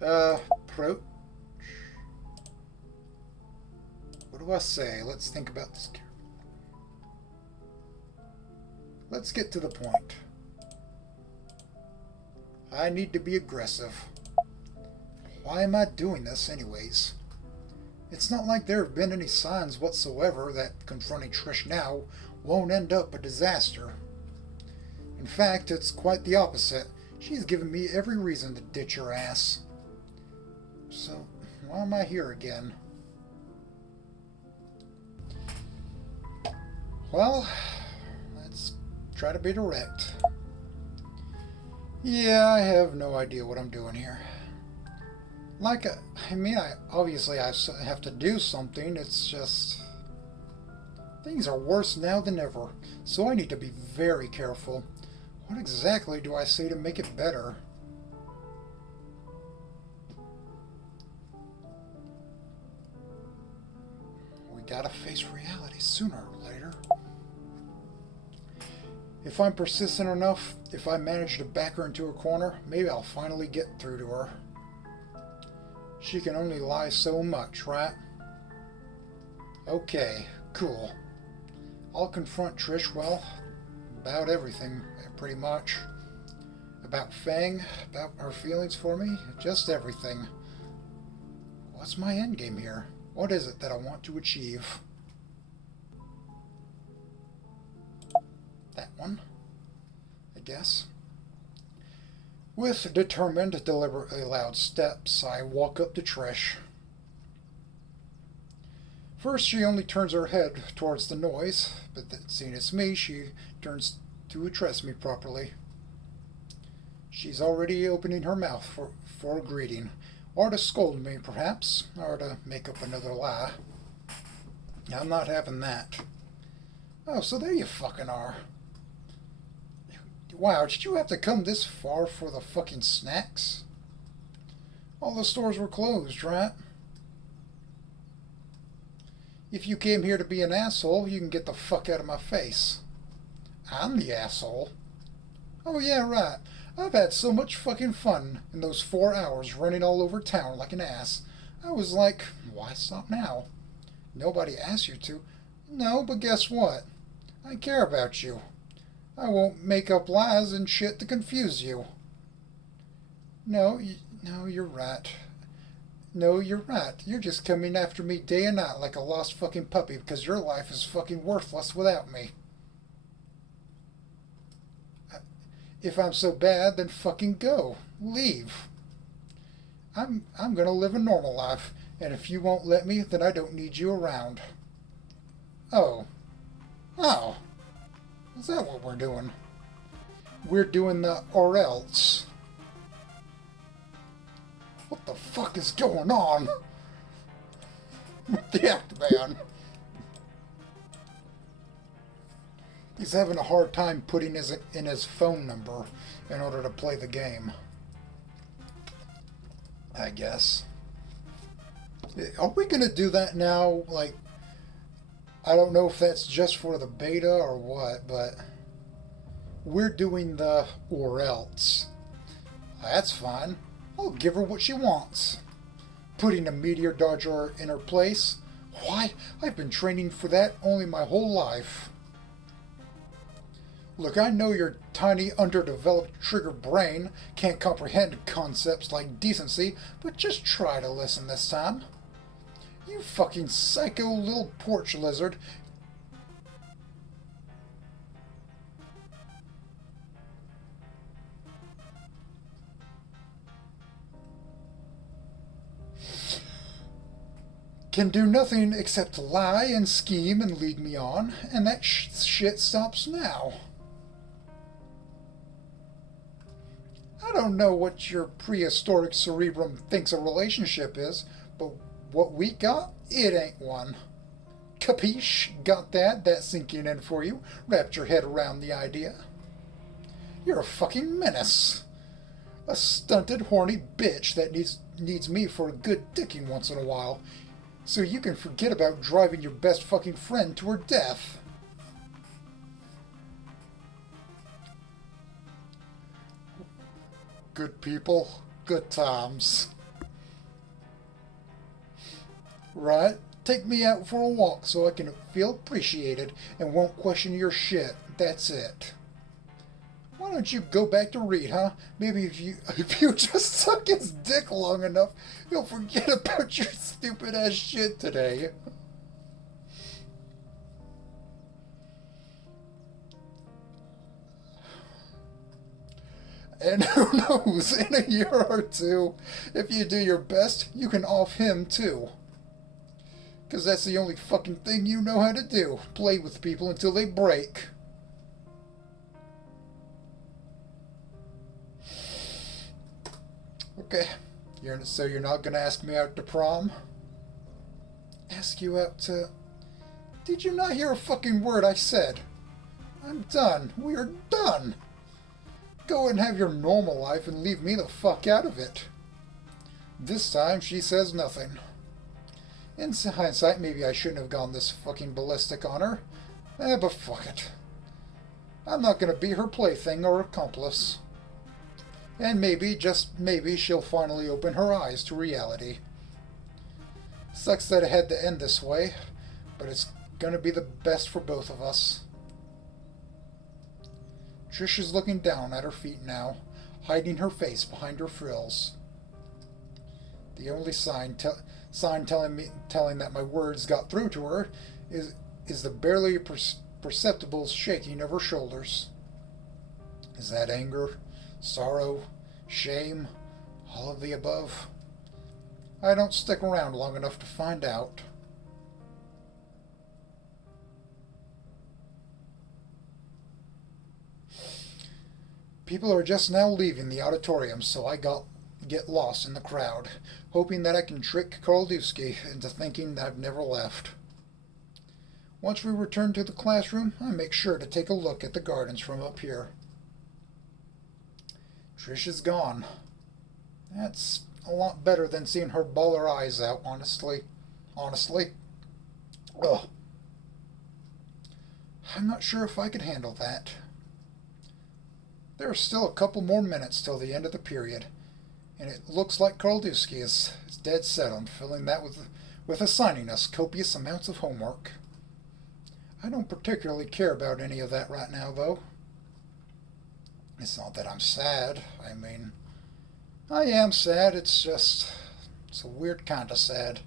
Approach. What do I say? Let's think about this. Let's get to the point. I need to be aggressive. Why am I doing this anyways? It's not like there have been any signs whatsoever that confronting Trish now won't end up a disaster. In fact, it's quite the opposite. She's given me every reason to ditch her ass. So, why am I here again? Well, let's try to be direct. Yeah, I have no idea what I'm doing here. Obviously I have to do something, it's just... Things are worse now than ever, so I need to be very careful. What exactly do I say to make it better? We gotta face reality sooner or later. If I'm persistent enough, if I manage to back her into a corner, maybe I'll finally get through to her. She can only lie so much, right? Okay, cool. I'll confront Trish, well, about everything, pretty much. About Fang, about her feelings for me, just everything. What's my endgame here? What is it that I want to achieve? That one, I guess. With determined, deliberately loud steps, I walk up to Trish. First, she only turns her head towards the noise, but then, seeing it's me, she turns to address me properly. She's already opening her mouth for a greeting, or to scold me, perhaps, or to make up another lie. I'm not having that. Oh, so there you fucking are. Wow, did you have to come this far for the fucking snacks? All the stores were closed, right? If you came here to be an asshole, you can get the fuck out of my face. I'm the asshole. Oh yeah, right. I've had so much fucking fun in those 4 hours running all over town like an ass. I was like, why stop now? Nobody asked you to. No, but guess what? I care about you. I won't make up lies and shit to confuse you. No, you're right. No, you're right. You're just coming after me day and night like a lost fucking puppy because your life is fucking worthless without me. If I'm so bad, then fucking go. Leave. I'm gonna live a normal life, and if you won't let me, then I don't need you around. Oh. Oh. Is that what we're doing? We're doing the or else. What the fuck is going on with the Actman? He's having a hard time putting in his phone number in order to play the game. I guess. Are we gonna do that now? Like, I don't know if that's just for the beta or what, but we're doing the or else. That's fine. I'll give her what she wants. Putting a meteor dodger in her place? Why, I've been training for that only my whole life. Look, I know your tiny, underdeveloped trigger brain can't comprehend concepts like decency, but just try to listen this time. You fucking psycho little porch lizard. Can do nothing except lie and scheme and lead me on, and that shit stops now. I don't know what your prehistoric cerebrum thinks a relationship is, but what we got, it ain't one. Capiche? Got that? That's sinking in for you. Wrapped your head around the idea. You're a fucking menace. A stunted, horny bitch that needs me for a good dicking once in a while, so you can forget about driving your best fucking friend to her death. Good people, good times. Right? Take me out for a walk so I can feel appreciated and won't question your shit. That's it. Why don't you go back to Reed, huh? Maybe if you just suck his dick long enough, you'll forget about your stupid ass shit today. And who knows, in a year or two, if you do your best, you can off him too. Because that's the only fucking thing you know how to do. Play with people until they break. Okay, so you're not gonna ask me out to prom? Ask you out to... Did you not hear a fucking word I said? I'm done. We are done. Go and have your normal life and leave me the fuck out of it. This time she says nothing. In hindsight, maybe I shouldn't have gone this fucking ballistic on her. But fuck it. I'm not gonna be her plaything or accomplice. And maybe, just maybe, she'll finally open her eyes to reality. Sucks that it had to end this way, but it's gonna be the best for both of us. Trish is looking down at her feet now, hiding her face behind her frills. The only sign telling that my words got through to her is the barely perceptible shaking of her shoulders. Is that anger, sorrow, shame, all of the above? I don't stick around long enough to find out. People are just now leaving the auditorium, so I get lost in the crowd, hoping that I can trick Koldewski into thinking that I've never left. Once we return to the classroom, I make sure to take a look at the gardens from up here. Trish is gone. That's a lot better than seeing her bawl her eyes out, honestly. Ugh. I'm not sure if I could handle that. There are still a couple more minutes till the end of the period, and it looks like Koldewski is dead set on filling that with assigning us copious amounts of homework. I don't particularly care about any of that right now, though. It's not that I'm sad. I mean, I am sad. It's a weird kind of sad.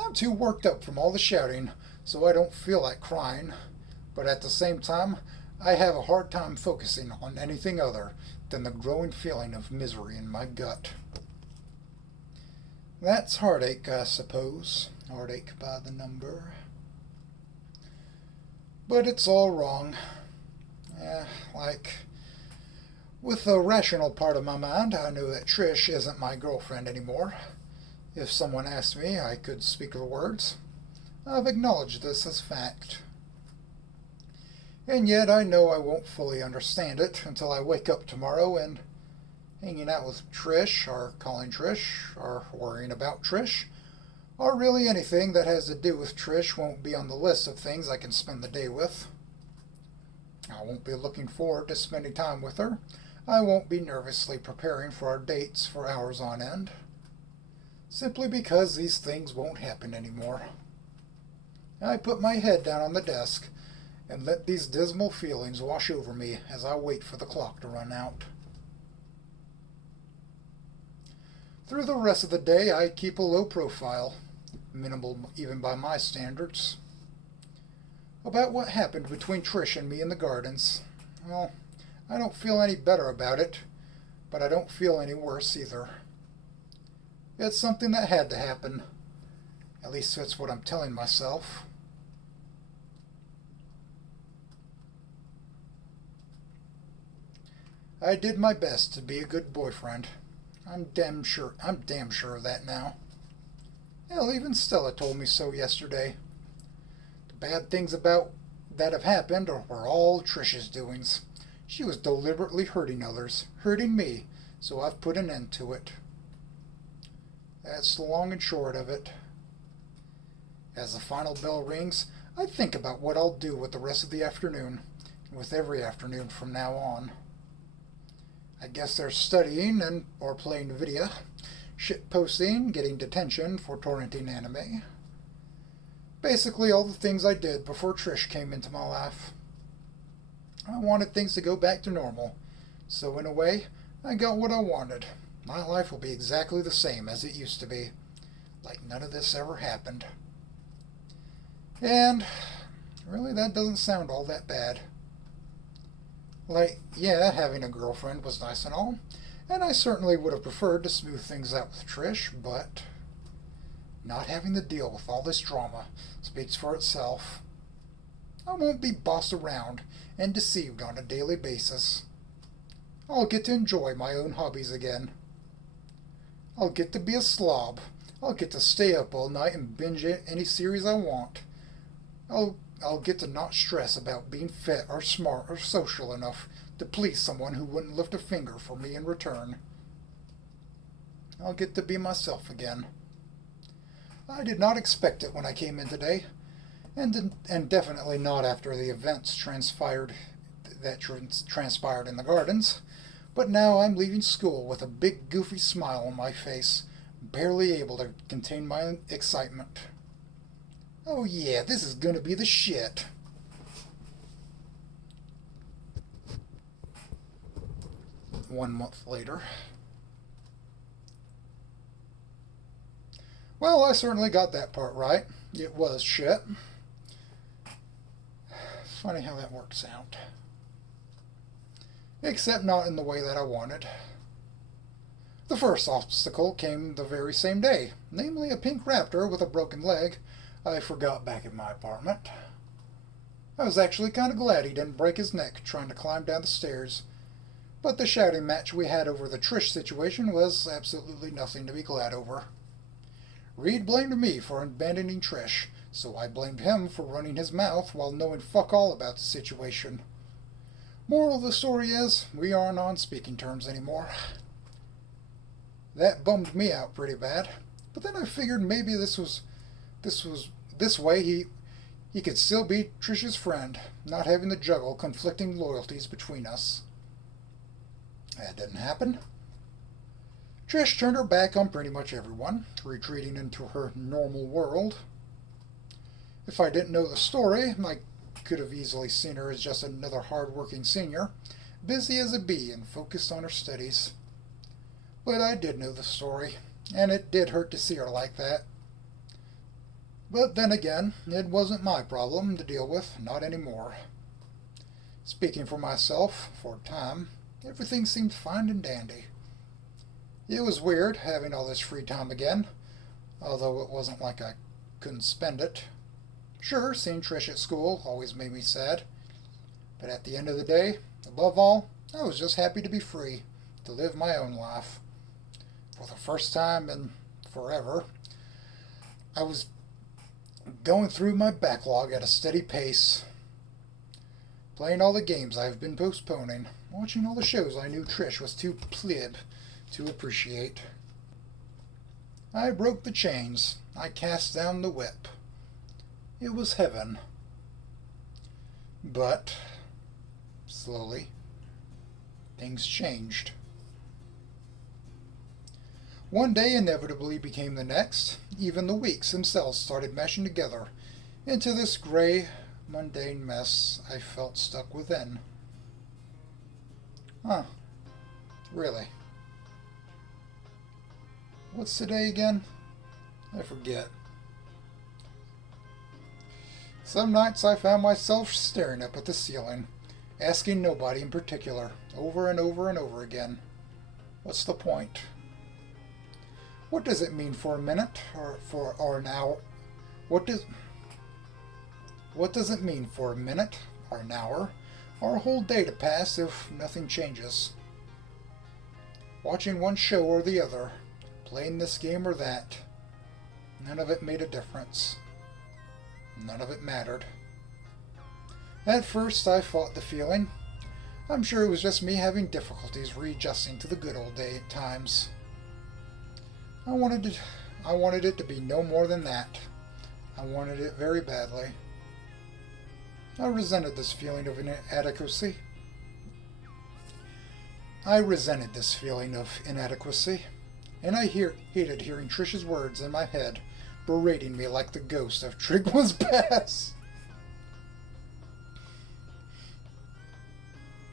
I'm too worked up from all the shouting, so I don't feel like crying. But at the same time, I have a hard time focusing on anything other than the growing feeling of misery in my gut. That's heartache, I suppose. Heartache by the number. But it's all wrong. With the rational part of my mind, I know that Trish isn't my girlfriend anymore. If someone asked me, I could speak the words. I've acknowledged this as fact. And yet I know I won't fully understand it until I wake up tomorrow and hanging out with Trish, or calling Trish, or worrying about Trish, or really anything that has to do with Trish won't be on the list of things I can spend the day with. I won't be looking forward to spending time with her. I won't be nervously preparing for our dates for hours on end. Simply because these things won't happen anymore. I put my head down on the desk and let these dismal feelings wash over me as I wait for the clock to run out. Through the rest of the day, I keep a low profile, minimal even by my standards. About what happened between Trish and me in the gardens, well, I don't feel any better about it, but I don't feel any worse either. It's something that had to happen. At least that's what I'm telling myself. I did my best to be a good boyfriend. I'm damn sure of that now. Hell, even Stella told me so yesterday. The bad things about that have happened were all Trish's doings. She was deliberately hurting others, hurting me, so I've put an end to it. That's the long and short of it. As the final bell rings, I think about what I'll do with the rest of the afternoon, and with every afternoon from now on. I guess there's studying or playing video, shitposting, getting detention for torrenting anime. Basically all the things I did before Trish came into my life. I wanted things to go back to normal, so in a way, I got what I wanted. My life will be exactly the same as it used to be, like none of this ever happened. And really, that doesn't sound all that bad. Like, yeah, having a girlfriend was nice and all, and I certainly would have preferred to smooth things out with Trish, but not having to deal with all this drama speaks for itself. I won't be bossed around and deceived on a daily basis. I'll get to enjoy my own hobbies again. I'll get to be a slob. I'll get to stay up all night and binge any series I want. I'll get to not stress about being fit or smart or social enough to please someone who wouldn't lift a finger for me in return. I'll get to be myself again. I did not expect it when I came in today, and definitely not after the events transpired in the gardens, but now I'm leaving school with a big goofy smile on my face, barely able to contain my excitement. Oh yeah, this is gonna be the shit. One month later. Well, I certainly got that part right. It was shit. Funny how that works out. Except not in the way that I wanted. The first obstacle came the very same day, namely a pink raptor with a broken leg I forgot back in my apartment. I was actually kind of glad he didn't break his neck trying to climb down the stairs, but the shouting match we had over the Trish situation was absolutely nothing to be glad over. Reed blamed me for abandoning Trish, so I blamed him for running his mouth while knowing fuck all about the situation. Moral of the story is, we aren't on speaking terms anymore. That bummed me out pretty bad, but then I figured maybe this way he could still be Trish's friend, not having to juggle conflicting loyalties between us. That didn't happen. Trish turned her back on pretty much everyone, retreating into her normal world. If I didn't know the story, I could have easily seen her as just another hard-working senior, busy as a bee and focused on her studies. But I did know the story, and it did hurt to see her like that. But then again, it wasn't my problem to deal with, not anymore. Speaking for myself, for a time, everything seemed fine and dandy. It was weird having all this free time again, although it wasn't like I couldn't spend it. Sure, seeing Trish at school always made me sad, but at the end of the day, above all, I was just happy to be free, to live my own life. For the first time in forever, I was going through my backlog at a steady pace, playing all the games I've been postponing, watching all the shows I knew Trish was too pleb to appreciate. I broke the chains. I cast down the whip. It was heaven. But, slowly, things changed. One day inevitably became the next. Even the weeks themselves started meshing together into this gray, mundane mess I felt stuck within. Huh. Really? What's today again? I forget. Some nights I found myself staring up at the ceiling, asking nobody in particular, over and over and over again. What's the point? What does it mean for a minute, or an hour? What does it mean for a minute, or an hour, or a whole day to pass if nothing changes? Watching one show or the other, playing this game or that, none of it made a difference. None of it mattered. At first I fought the feeling. I'm sure it was just me having difficulties readjusting to the good old day at times. I wanted it to be no more than that. I wanted it very badly. I resented this feeling of inadequacy. and I hated hearing Trish's words in my head, berating me like the ghost of Trigla's past.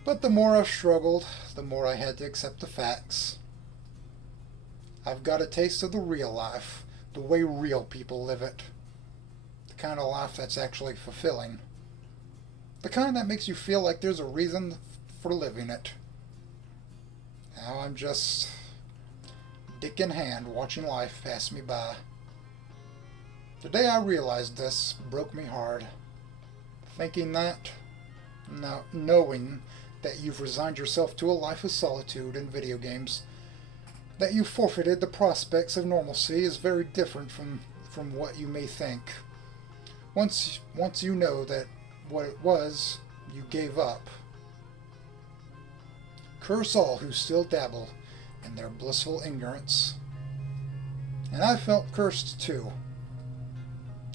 But the more I've struggled, the more I had to accept the facts. I've got a taste of the real life, the way real people live it. The kind of life that's actually fulfilling. The kind that makes you feel like there's a reason for living it. Now I'm just dick in hand watching life pass me by. The day I realized this broke me hard. Thinking that, knowing that you've resigned yourself to a life of solitude in video games, that you forfeited the prospects of normalcy is very different from what you may think. Once you know that what it was, you gave up. Curse all who still dabble in their blissful ignorance. And I felt cursed too.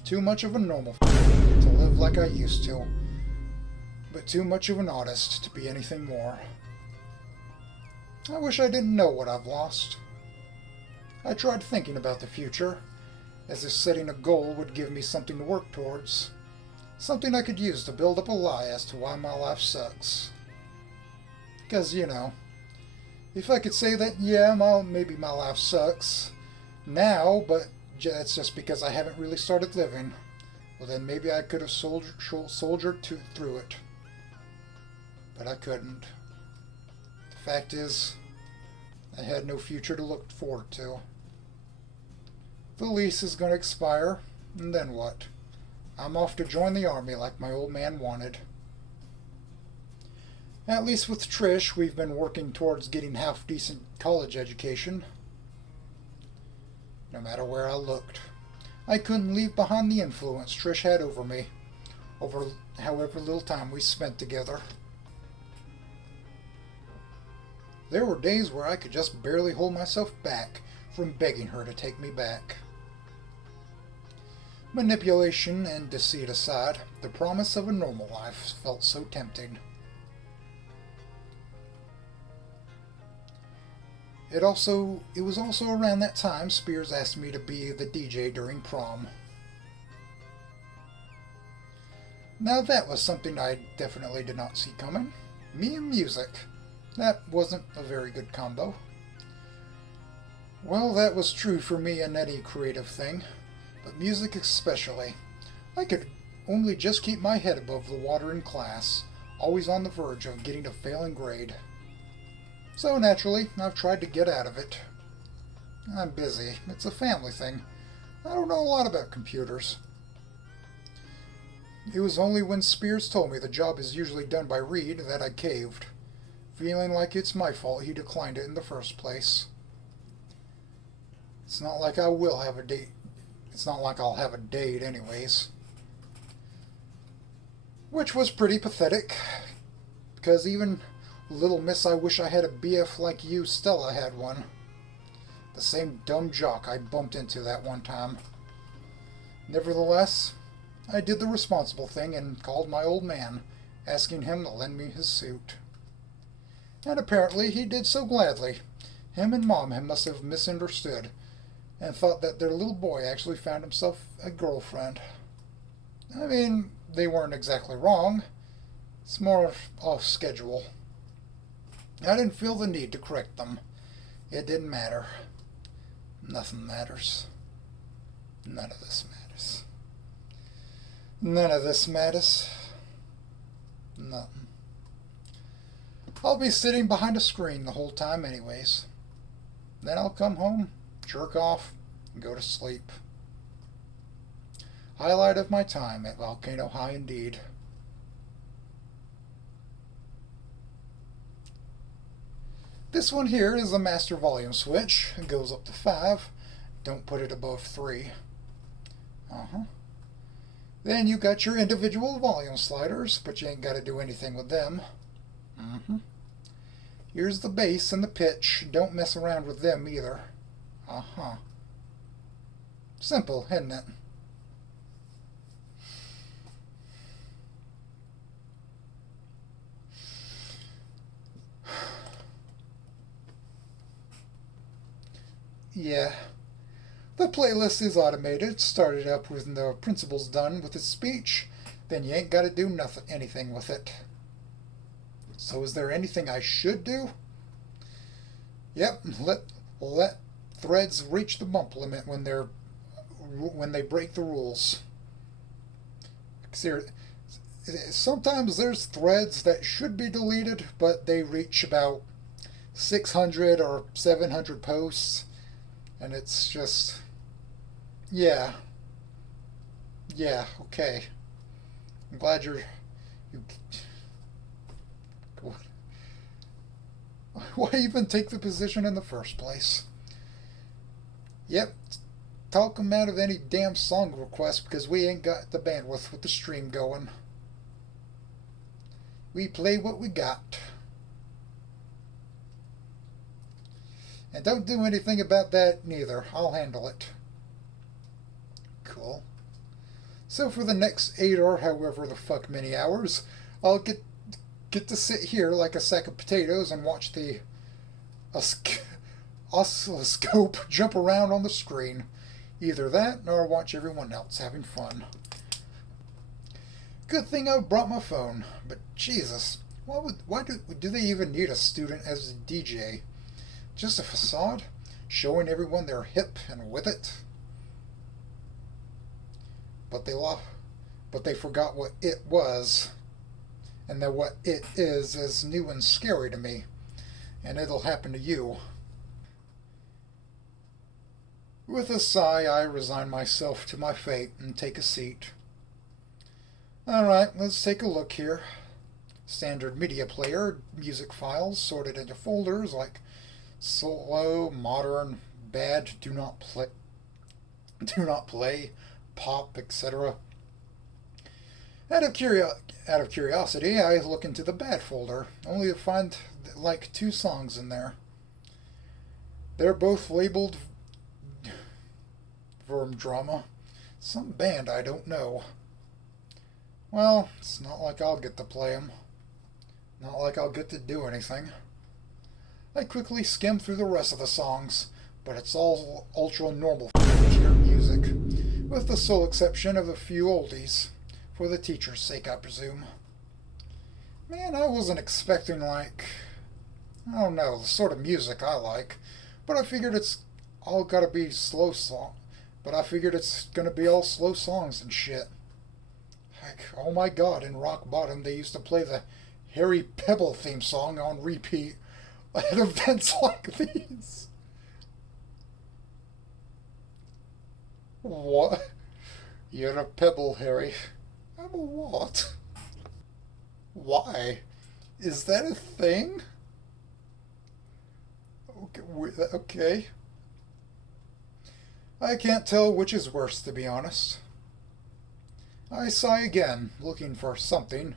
Too much of a normal to live like I used to, but too much of an artist to be anything more. I wish I didn't know what I've lost. I tried thinking about the future, as if setting a goal would give me something to work towards, something I could use to build up a lie as to why my life sucks. Because, if I could say that, yeah, maybe my life sucks now, but that's just because I haven't really started living, well then maybe I could have soldiered through it. But I couldn't. The fact is, I had no future to look forward to. The lease is going to expire, and then what? I'm off to join the army like my old man wanted. At least with Trish, we've been working towards getting half-decent college education. No matter where I looked, I couldn't leave behind the influence Trish had over me, over however little time we spent together. There were days where I could just barely hold myself back from begging her to take me back. Manipulation and deceit aside, the promise of a normal life felt so tempting. It was also around that time Spears asked me to be the DJ during prom. Now that was something I definitely did not see coming. Me and music. That wasn't a very good combo. Well, that was true for me in any creative thing, but music especially. I could only just keep my head above the water in class, always on the verge of getting a failing grade. So naturally, I've tried to get out of it. I'm busy. It's a family thing. I don't know a lot about computers. It was only when Spears told me the job is usually done by Reed that I caved, feeling like it's my fault he declined it in the first place. It's not like I'll have a date anyways. Which was pretty pathetic, because even little miss I wish I had a BF like you, Stella, had one. The same dumb jock I bumped into that one time. Nevertheless, I did the responsible thing and called my old man, asking him to lend me his suit. And apparently he did so gladly. Him and Mom must have misunderstood, and thought that their little boy actually found himself a girlfriend. I mean, they weren't exactly wrong. It's more off schedule. I didn't feel the need to correct them. It didn't matter. Nothing matters. None of this matters. None of this matters. Nothing. I'll be sitting behind a screen the whole time anyways. Then I'll come home, jerk off, and go to sleep. Highlight of my time at Volcano High indeed. This one here is a master volume switch. It goes up to 5. Don't put it above 3. Then you got your individual volume sliders, but you ain't got to do anything with them. Here's the bass and the pitch. Don't mess around with them either. Simple, isn't it? Yeah. The playlist is automated. Started up when the principal's done with his speech. Then you ain't got to do anything with it. So is there anything I should do? Yep, let threads reach the bump limit when they break the rules. Sometimes there's threads that should be deleted, but they reach about 600 or 700 posts, and it's just, yeah, okay. I'm glad you. Why even take the position in the first place? Yep, talk them out of any damn song request because we ain't got the bandwidth with the stream going. We play what we got. And don't do anything about that neither. I'll handle it. Cool. So for the next 8 or however the fuck many hours, I'll get to sit here like a sack of potatoes and watch the oscilloscope jump around on the screen. Either that or watch everyone else having fun. Good thing I brought my phone, but Jesus, why do they even need a student as a DJ? Just a facade, showing everyone they're hip and with it. But they forgot what it was, and that what it is new and scary to me, and it'll happen to you. With a sigh, I resign myself to my fate and take a seat. Alright, let's take a look here. Standard media player, music files sorted into folders like slow, modern, bad, do not play, pop, etc. Out of curiosity, I look into the bad folder, only to find like 2 songs in there. They're both labeled Verm Drama, some band I don't know. Well, it's not like I'll get to play them. Not like I'll get to do anything. I quickly skim through the rest of the songs, but it's all ultra normal pure music, with the sole exception of a few oldies, for the teacher's sake, I presume. Man, I wasn't expecting I don't know, the sort of music I like, but I figured it's all gotta be slow song. But I figured it's gonna be all slow songs and shit. Like, oh my god, in Rock Bottom they used to play the Harry Pebble theme song on repeat at events like these. What? You're a pebble, Harry. I'm a what? Why? Is that a thing? Okay. I can't tell which is worse, to be honest. I sigh again, looking for something,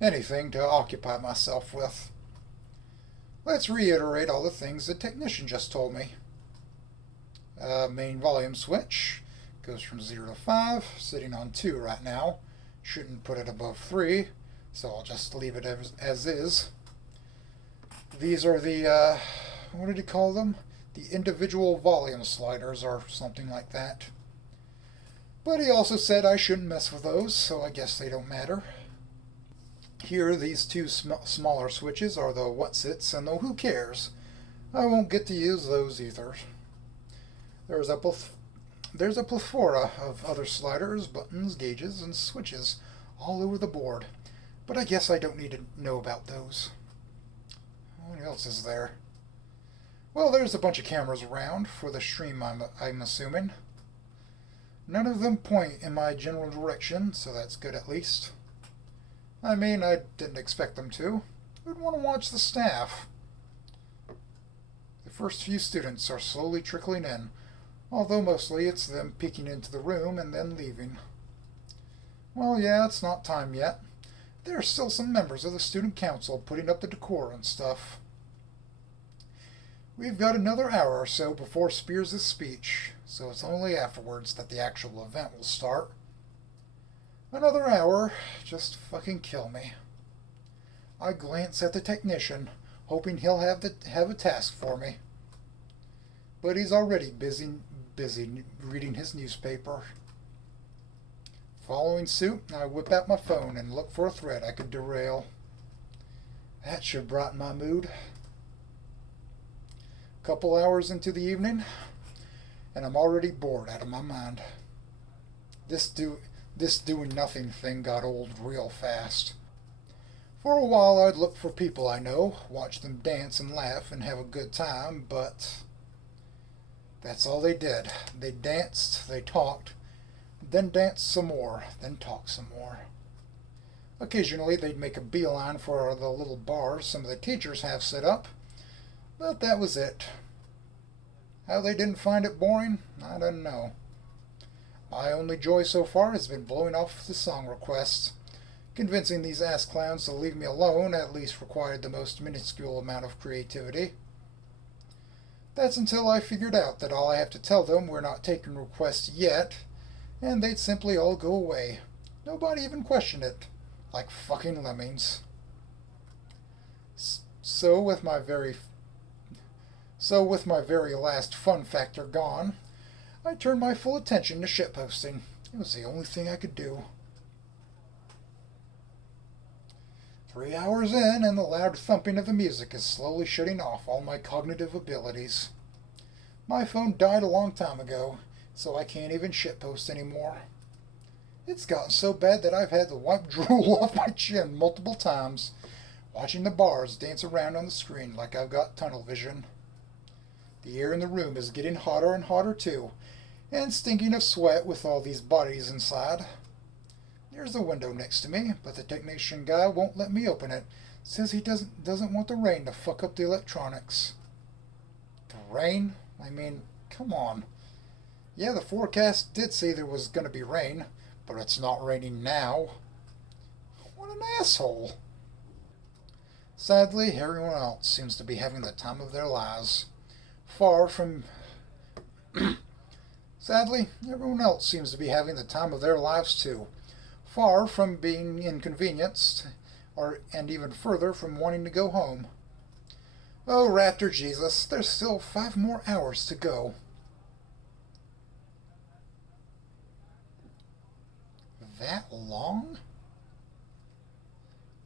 anything to occupy myself with. Let's reiterate all the things the technician just told me. Main volume switch goes from 0 to 5, sitting on 2 right now. Shouldn't put it above 3, so I'll just leave it as is. These are the, what did he call them? The individual volume sliders or something like that. But he also said I shouldn't mess with those, so I guess they don't matter. Here, these 2 smaller switches are the whatsits and the who cares. I won't get to use those either. There's a plethora of other sliders, buttons, gauges, and switches all over the board, but I guess I don't need to know about those. What else is there? Well, there's a bunch of cameras around for the stream, I'm assuming. None of them point in my general direction, so that's good at least. I mean, I didn't expect them to. Who'd want to watch the staff? The first few students are slowly trickling in, although mostly it's them peeking into the room and then leaving. Well, yeah, it's not time yet. There are still some members of the student council putting up the decor and stuff. We've got another hour or so before Spears' speech, so it's only afterwards that the actual event will start. Another hour, just fucking kill me. I glance at the technician, hoping he'll have a task for me. but he's already busy reading his newspaper. Following suit, I whip out my phone and look for a thread I could derail. That should brighten my mood. Couple hours into the evening, and I'm already bored out of my mind. This doing nothing thing got old real fast. For a while I'd look for people I know, watch them dance and laugh and have a good time, but that's all they did. They danced, they talked, then danced some more, then talked some more. Occasionally they'd make a beeline for the little bars some of the teachers have set up, but that was it. How they didn't find it boring, I don't know. My only joy so far has been blowing off the song requests. Convincing these ass clowns to leave me alone at least required the most minuscule amount of creativity. That's until I figured out that all I have to tell them we're not taking requests yet, and they'd simply all go away. Nobody even questioned it. Like fucking lemmings. So with my very last fun factor gone, I turned my full attention to shitposting. It was the only thing I could do. 3 hours in, and the loud thumping of the music is slowly shutting off all my cognitive abilities. My phone died a long time ago, so I can't even shitpost anymore. It's gotten so bad that I've had to wipe drool off my chin multiple times, watching the bars dance around on the screen like I've got tunnel vision. The air in the room is getting hotter and hotter too, and stinking of sweat with all these bodies inside. There's a window next to me, but the technician guy won't let me open it. Says he doesn't want the rain to fuck up the electronics. The rain? I mean, come on. Yeah, the forecast did say there was gonna be rain, but it's not raining now. What an asshole. Sadly, everyone else seems to be having the time of their lives. Sadly, everyone else seems to be having the time of their lives too. Far from being inconvenienced, and even further from wanting to go home. Oh, Raptor Jesus, there's still 5 more hours to go. That long?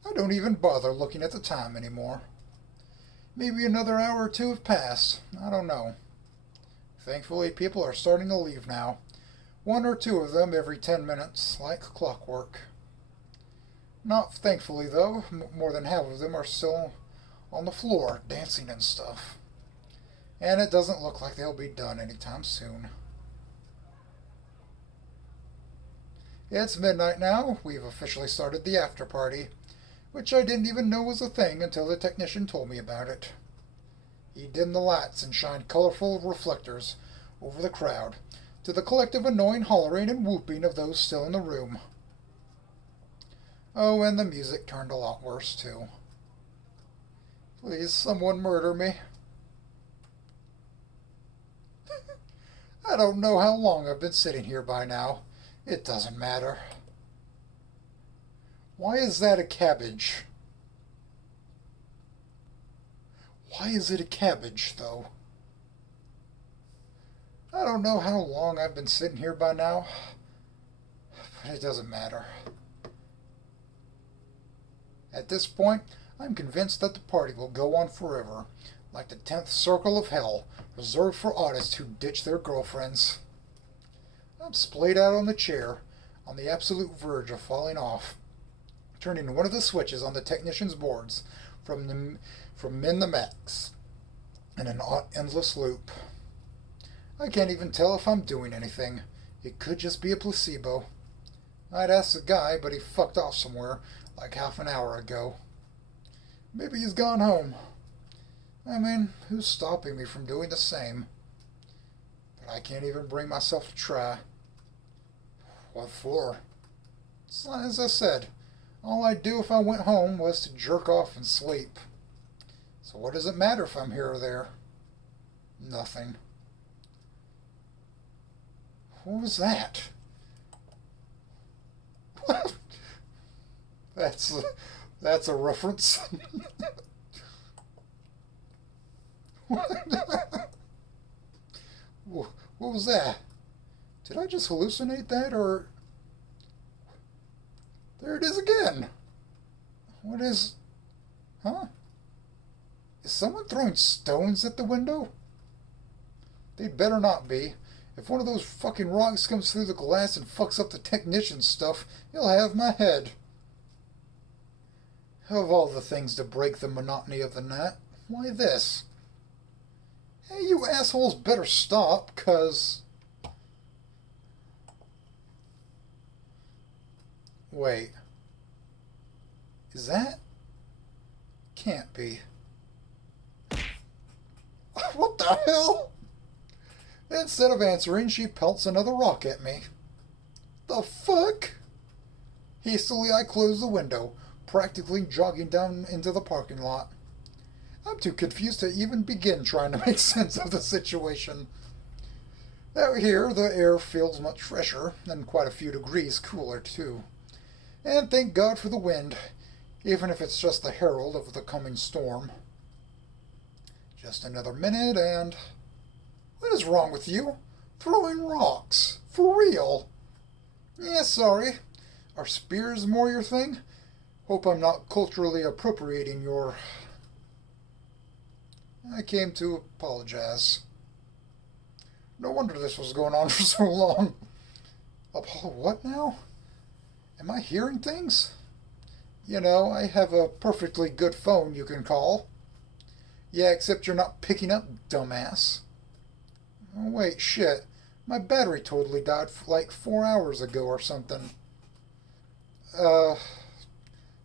I don't even bother looking at the time anymore. Maybe another hour or two have passed. I don't know. Thankfully, people are starting to leave now. 1 or 2 of them every 10 minutes, like clockwork. Not thankfully, though. More than half of them are still on the floor, dancing and stuff. And it doesn't look like they'll be done anytime soon. It's midnight now. We've officially started the after party, which I didn't even know was a thing until the technician told me about it. He dimmed the lights and shined colorful reflectors over the crowd, to the collective annoying hollering and whooping of those still in the room. Oh, and the music turned a lot worse, too. Please, someone murder me. I don't know how long I've been sitting here by now. It doesn't matter. Why is that a cabbage? Why is it a cabbage, though? I don't know how long I've been sitting here by now, but it doesn't matter. At this point, I'm convinced that the party will go on forever, like the 10th circle of hell, reserved for artists who ditch their girlfriends. I'm splayed out on the chair, on the absolute verge of falling off, turning one of the switches on the technician's boards from min to max in an endless loop. I can't even tell if I'm doing anything. It could just be a placebo. I'd ask the guy, but he fucked off somewhere like half an hour ago. Maybe he's gone home. I mean, who's stopping me from doing the same? But I can't even bring myself to try. What for? As I said, all I'd do if I went home was to jerk off and sleep. So what does it matter if I'm here or there? Nothing. What was that? That's a reference. What was that? Did I just hallucinate that, or... There it is again! What is... Huh? Is someone throwing stones at the window? They'd better not be. If one of those fucking rocks comes through the glass and fucks up the technician's stuff, he'll have my head. Of all the things to break the monotony of the night, why this? Hey, you assholes better stop, 'cause... Wait. Is that... Can't be. What the hell? Instead of answering, she pelts another rock at me. The fuck? Hastily, I close the window, practically jogging down into the parking lot. I'm too confused to even begin trying to make sense of the situation. Out here, the air feels much fresher, and quite a few degrees cooler, too. And thank God for the wind, even if it's just the herald of the coming storm. Just another minute, and... What is wrong with you? Throwing rocks. For real. Yeah, sorry. Are spears more your thing? Hope I'm not culturally appropriating your... I came to apologize. No wonder this was going on for so long. What now? Am I hearing things? You know, I have a perfectly good phone you can call. Yeah, except you're not picking up, dumbass. Oh, wait, shit. My battery totally died like 4 hours ago or something.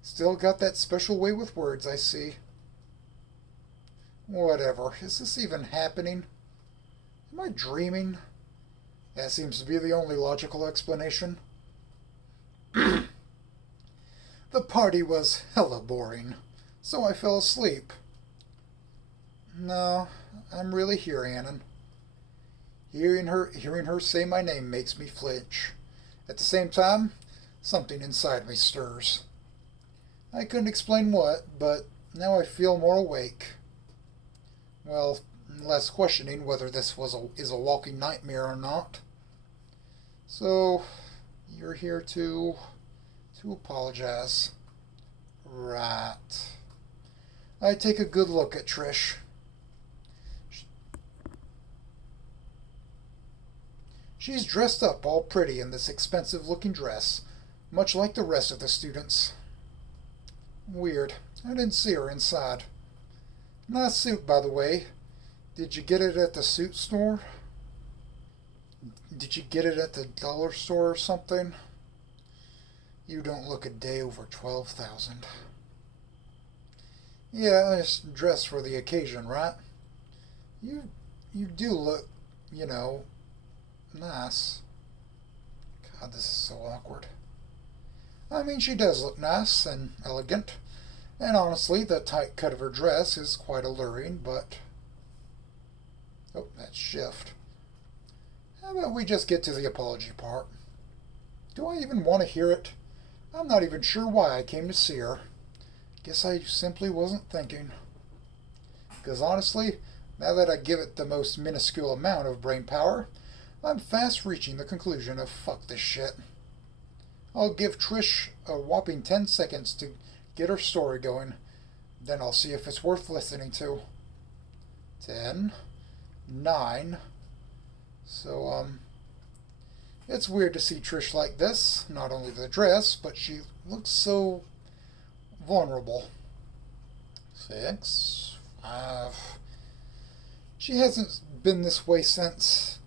Still got that special way with words, I see. Whatever. Is this even happening? Am I dreaming? That seems to be the only logical explanation. The party was hella boring, so I fell asleep. No, I'm really here, Annan. Hearing her say my name makes me flinch. At the same time, something inside me stirs. I couldn't explain what, but now I feel more awake. Well, less questioning whether this is a walking nightmare or not. So, you're here to apologize. Right. I take a good look at Trish. She's dressed up all pretty in this expensive-looking dress, much like the rest of the students. Weird. I didn't see her inside. Nice suit, by the way. Did you get it at the suit store? Did you get it at the dollar store or something? You don't look a day over 12,000. Yeah, it's dressed for the occasion, right? You do look, you know, nice. God, this is so awkward. I mean, she does look nice and elegant, and honestly, the tight cut of her dress is quite alluring, but... Oh, that's shift. How about we just get to the apology part? Do I even want to hear it? I'm not even sure why I came to see her. Guess I simply wasn't thinking. Because honestly, now that I give it the most minuscule amount of brain power, I'm fast reaching the conclusion of fuck this shit. I'll give Trish a whopping 10 seconds to get her story going. Then I'll see if it's worth listening to. 10, 9. So, it's weird to see Trish like this. Not only the dress, but she looks so vulnerable. 6, 5. She hasn't been this way since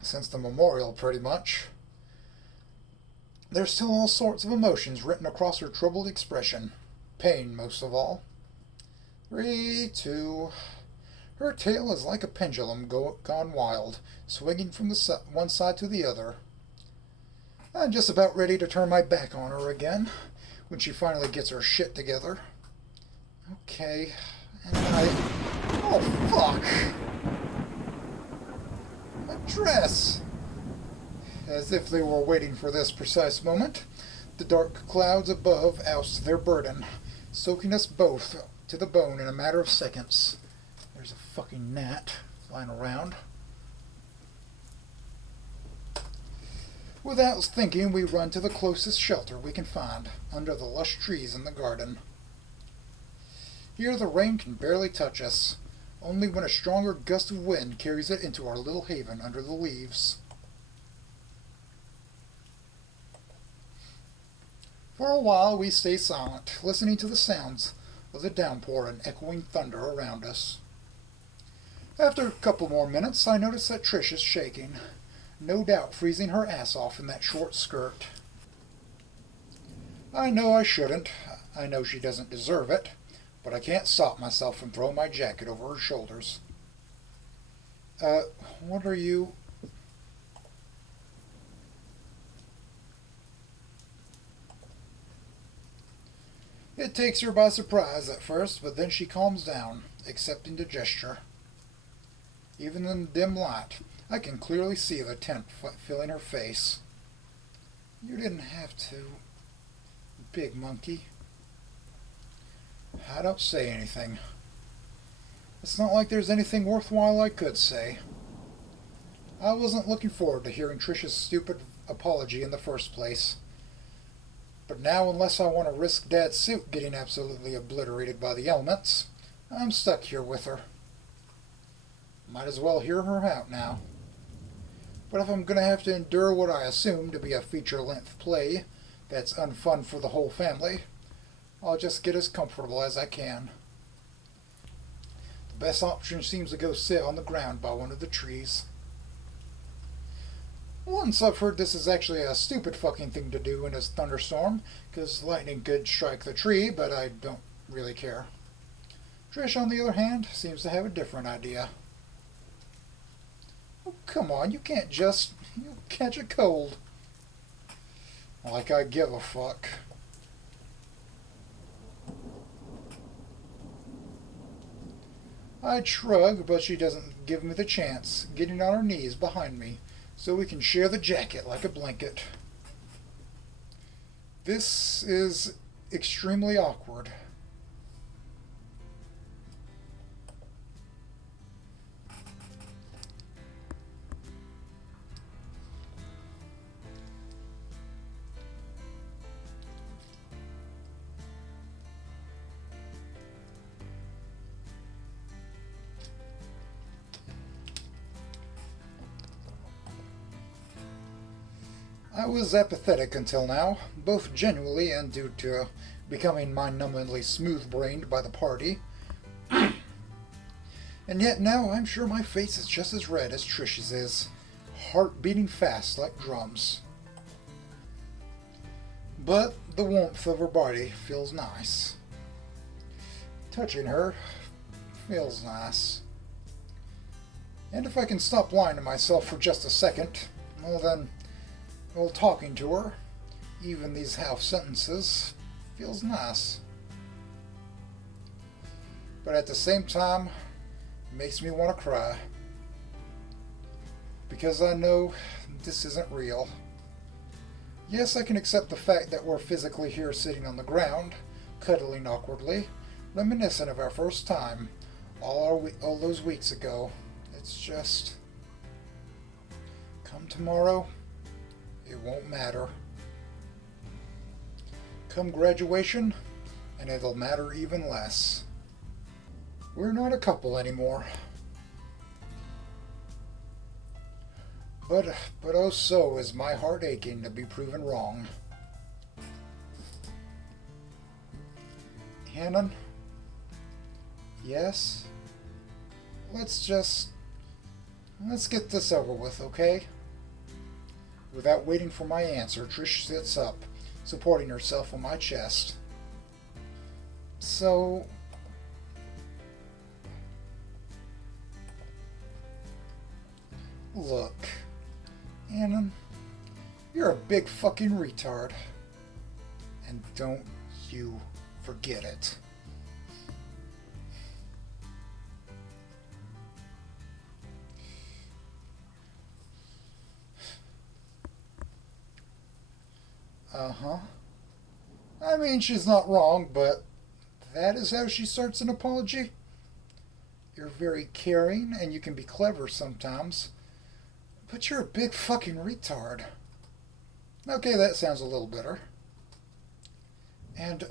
the memorial, pretty much. There's still all sorts of emotions written across her troubled expression. Pain, most of all. 3, 2. Her tail is like a pendulum gone wild, swinging from one side to the other. I'm just about ready to turn my back on her again, when she finally gets her shit together. Okay, and oh, fuck! My dress! As if they were waiting for this precise moment, the dark clouds above oust their burden, soaking us both to the bone in a matter of seconds. There's a fucking gnat flying around. Without thinking, we run to the closest shelter we can find, under the lush trees in the garden. Here the rain can barely touch us, only when a stronger gust of wind carries it into our little haven under the leaves. For a while we stay silent, listening to the sounds of the downpour and echoing thunder around us. After a couple more minutes, I notice that Trish is shaking, no doubt freezing her ass off in that short skirt. I know I shouldn't. I know she doesn't deserve it, but I can't stop myself from throwing my jacket over her shoulders. What are you... It takes her by surprise at first, but then she calms down, accepting the gesture. Even in the dim light, I can clearly see the tint filling her face. You didn't have to, big monkey. I don't say anything. It's not like there's anything worthwhile I could say. I wasn't looking forward to hearing Trish's stupid apology in the first place. But now, unless I want to risk Dad's suit getting absolutely obliterated by the elements, I'm stuck here with her. Might as well hear her out now. But if I'm going to have to endure what I assume to be a feature-length play that's unfun for the whole family, I'll just get as comfortable as I can. The best option seems to go sit on the ground by one of the trees. Once I've heard this is actually a stupid fucking thing to do in a thunderstorm, because lightning could strike the tree, but I don't really care. Trish, on the other hand, seems to have a different idea. Oh, come on, you'll catch a cold. Like I give a fuck. I shrug, but she doesn't give me the chance, getting on her knees behind me, so we can share the jacket like a blanket. This is extremely awkward. I was apathetic until now, both genuinely and due to becoming mind-numbingly smooth-brained by the party. And yet now I'm sure my face is just as red as Trish's is, heart beating fast like drums. But the warmth of her body feels nice. Touching her feels nice. And if I can stop lying to myself for just a second, well, talking to her, even these half sentences, feels nice. But at the same time, it makes me want to cry. Because I know this isn't real. Yes, I can accept the fact that we're physically here sitting on the ground, cuddling awkwardly, reminiscent of our first time, all those weeks ago. It's just... come tomorrow, it won't matter. Come graduation, and it'll matter even less. We're not a couple anymore. But oh so is my heart aching to be proven wrong. Hannon? Yes? Let's get this over with, okay? Without waiting for my answer, Trish sits up, supporting herself on my chest. So... look, Hannon, you're a big fucking retard. And don't you forget it. Uh-huh. I mean, she's not wrong, but that is how she starts an apology. You're very caring, and you can be clever sometimes, but you're a big fucking retard. Okay, that sounds a little better. And,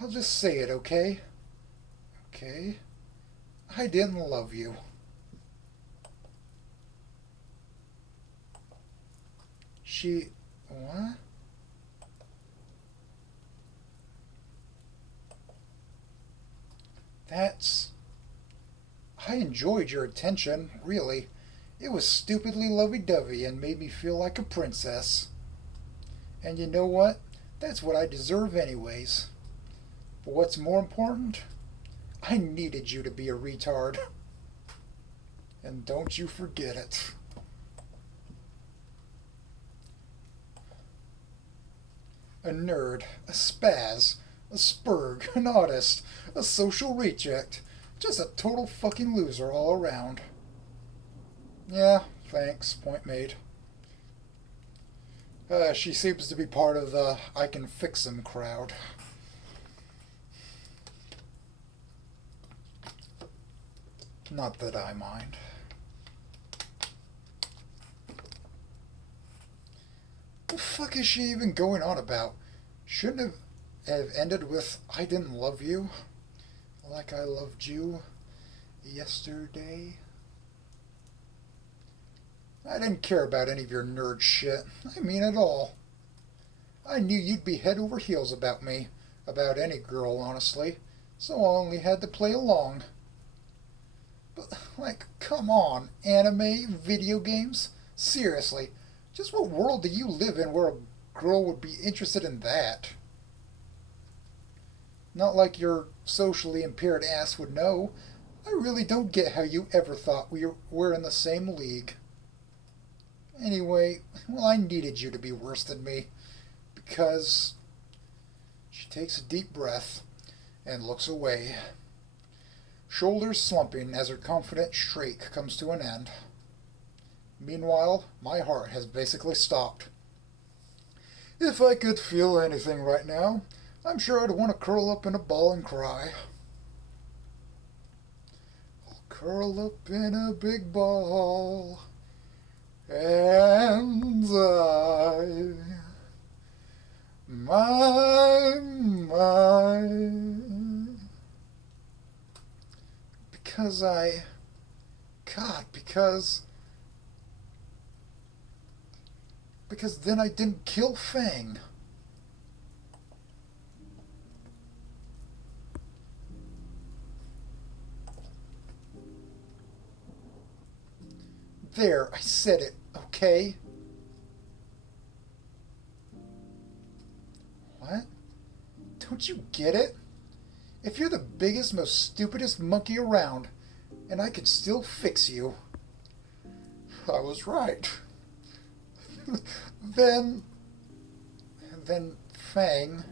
I'll just say it, okay? Okay. I didn't love you. She... What? That's... I enjoyed your attention, really. It was stupidly lovey-dovey and made me feel like a princess. And you know what? That's what I deserve anyways. But what's more important? I needed you to be a retard. And don't you forget it. A nerd, a spaz, a spurg, an autist, a social reject. Just a total fucking loser all around. Yeah, thanks. Point made. She seems to be part of the I can fix him crowd. Not that I mind. What the fuck is she even going on about? Shouldn't have ended with I didn't love you like I loved you yesterday. I didn't care about any of your nerd shit. I mean it all. I knew you'd be head over heels about me, about any girl, honestly, so I only had to play along. But, like, come on, anime, video games? Seriously, just what world do you live in where a girl would be interested in that? Not like your socially impaired ass would know. I really don't get how you ever thought we were in the same league. Anyway, well, I needed you to be worse than me. Because... She takes a deep breath and looks away. Shoulders slumping as her confident shriek comes to an end. Meanwhile, my heart has basically stopped. If I could feel anything right now, I'm sure I'd want to curl up in a ball and cry. I'll curl up in a big ball, and because then I didn't kill Fang. There, I said it, okay? What? Don't you get it? If you're the biggest, most stupidest monkey around, and I can still fix you, I was right. Then Fang...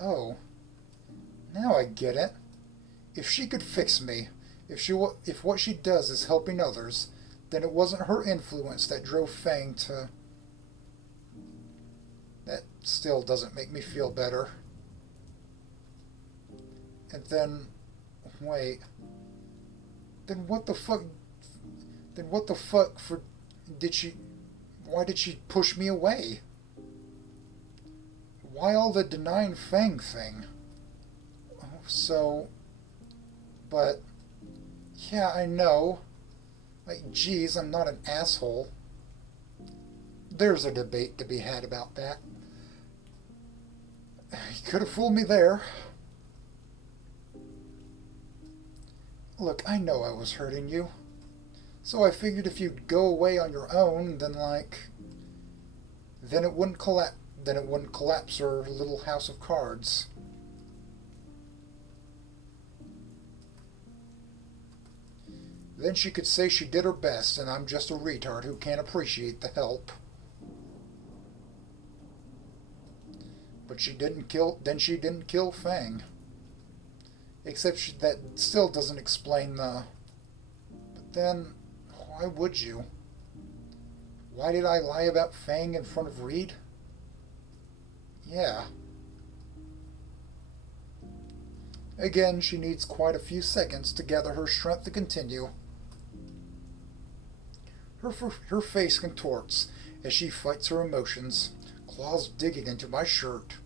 Oh, now I get it. If she could fix me, if what she does is helping others, then it wasn't her influence that drove Fang to... That still doesn't make me feel better. And then... Wait. Then what the fuck for... Why did she push me away? Why all the denying Fang thing? So... But... Yeah, I know. Like, geez, I'm not an asshole. There's a debate to be had about that. You could have fooled me there. Look, I know I was hurting you. So I figured if you'd go away on your own, then it wouldn't collapse her little house of cards. Then she could say she did her best and I'm just a retard who can't appreciate the help. But she didn't kill Fang. Except that still doesn't explain the... But then, why would you? Why did I lie about Fang in front of Reed? Yeah. Again, she needs quite a few seconds to gather her strength to continue. Her face contorts as she fights her emotions, claws digging into my shirt.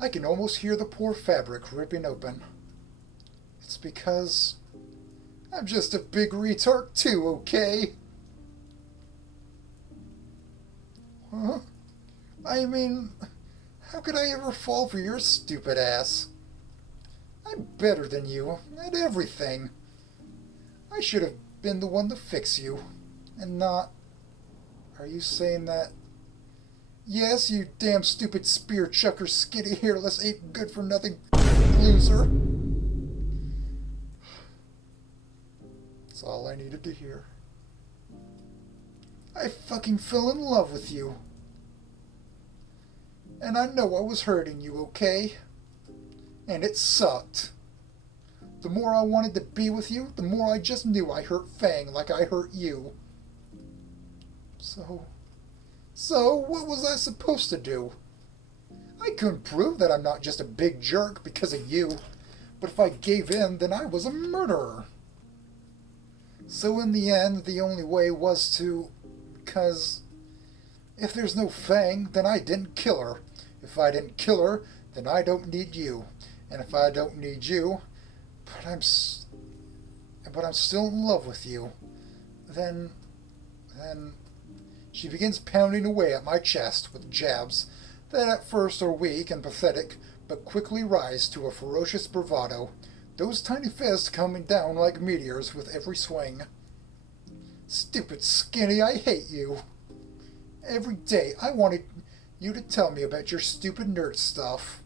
I can almost hear the poor fabric ripping open. It's because I'm just a big retard too, okay? Huh? I mean, how could I ever fall for your stupid ass? I'm better than you at everything. I should have been the one to fix you, and not... Are you saying that? Yes, you damn stupid spear chucker, skinny, hairless, ain't good for nothing loser. That's all I needed to hear. I fucking fell in love with you. And I know I was hurting you, okay? And it sucked. The more I wanted to be with you, the more I just knew I hurt Fang like I hurt you. So what was I supposed to do? I couldn't prove that I'm not just a big jerk because of you, but if I gave in, then I was a murderer. So in the end, the only way was to... Because if there's no Fang, then I didn't kill her. If I didn't kill her, then I don't need you. And if I don't need you, but I'm still in love with you, then she begins pounding away at my chest with jabs that at first are weak and pathetic, but quickly rise to a ferocious bravado, those tiny fists coming down like meteors with every swing. Stupid skinny, I hate you. Every day I wanted you to tell me about your stupid nerd stuff.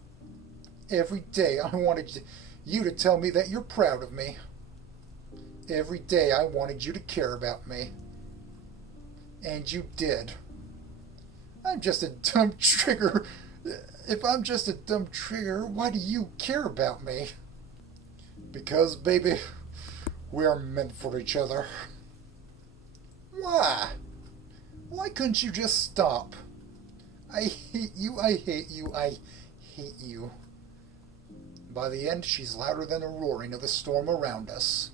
Every day I wanted you to tell me that you're proud of me. Every day I wanted you to care about me. And you did. I'm just a dumb trigger. If I'm just a dumb trigger, why do you care about me? Because, baby, we are meant for each other. Why? Why couldn't you just stop? I hate you, I hate you, I hate you. By the end, she's louder than the roaring of the storm around us.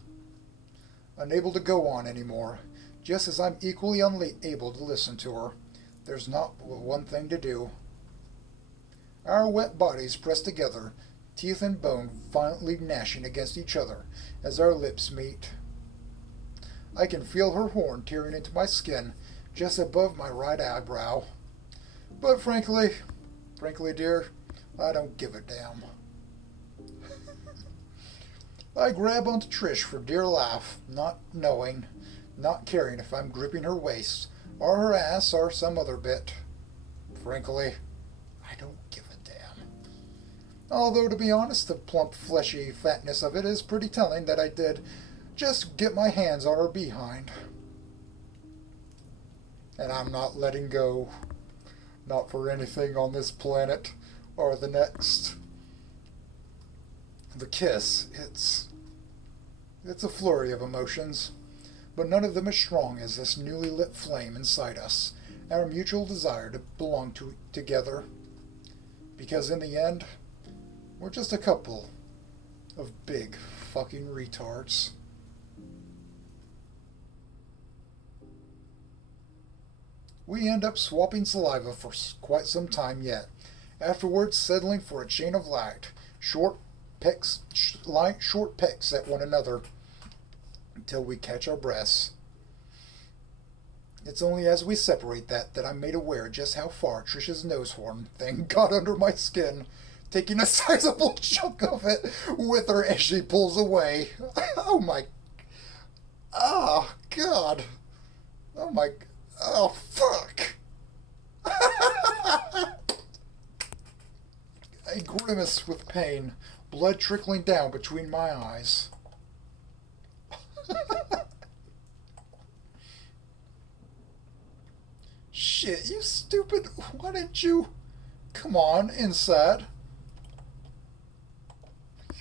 Unable to go on anymore, just as I'm equally unable to listen to her. There's not one thing to do. Our wet bodies press together, teeth and bone violently gnashing against each other as our lips meet. I can feel her horn tearing into my skin just above my right eyebrow. But frankly, dear, I don't give a damn. I grab onto Trish for dear life, not knowing, not caring if I'm gripping her waist, or her ass, or some other bit. Frankly, I don't give a damn. Although, to be honest, the plump, fleshy fatness of it is pretty telling that I did just get my hands on her behind. And I'm not letting go. Not for anything on this planet or the next. The kiss, it's a flurry of emotions, but none of them as strong as this newly lit flame inside us, our mutual desire to belong together. Because in the end, we're just a couple of big fucking retards. We end up swapping saliva for quite some time yet, afterwards settling for a chain of light, short pecks at one another until we catch our breaths. It's only as we separate that I'm made aware just how far Trish's nose horn thing got under my skin, taking a sizable chunk of it with her as she pulls away. Oh my... Oh, God. Oh my... Oh, fuck. I grimace with pain, blood trickling down between my eyes. Shit, you stupid... Why didn't you... Come on, inside. God.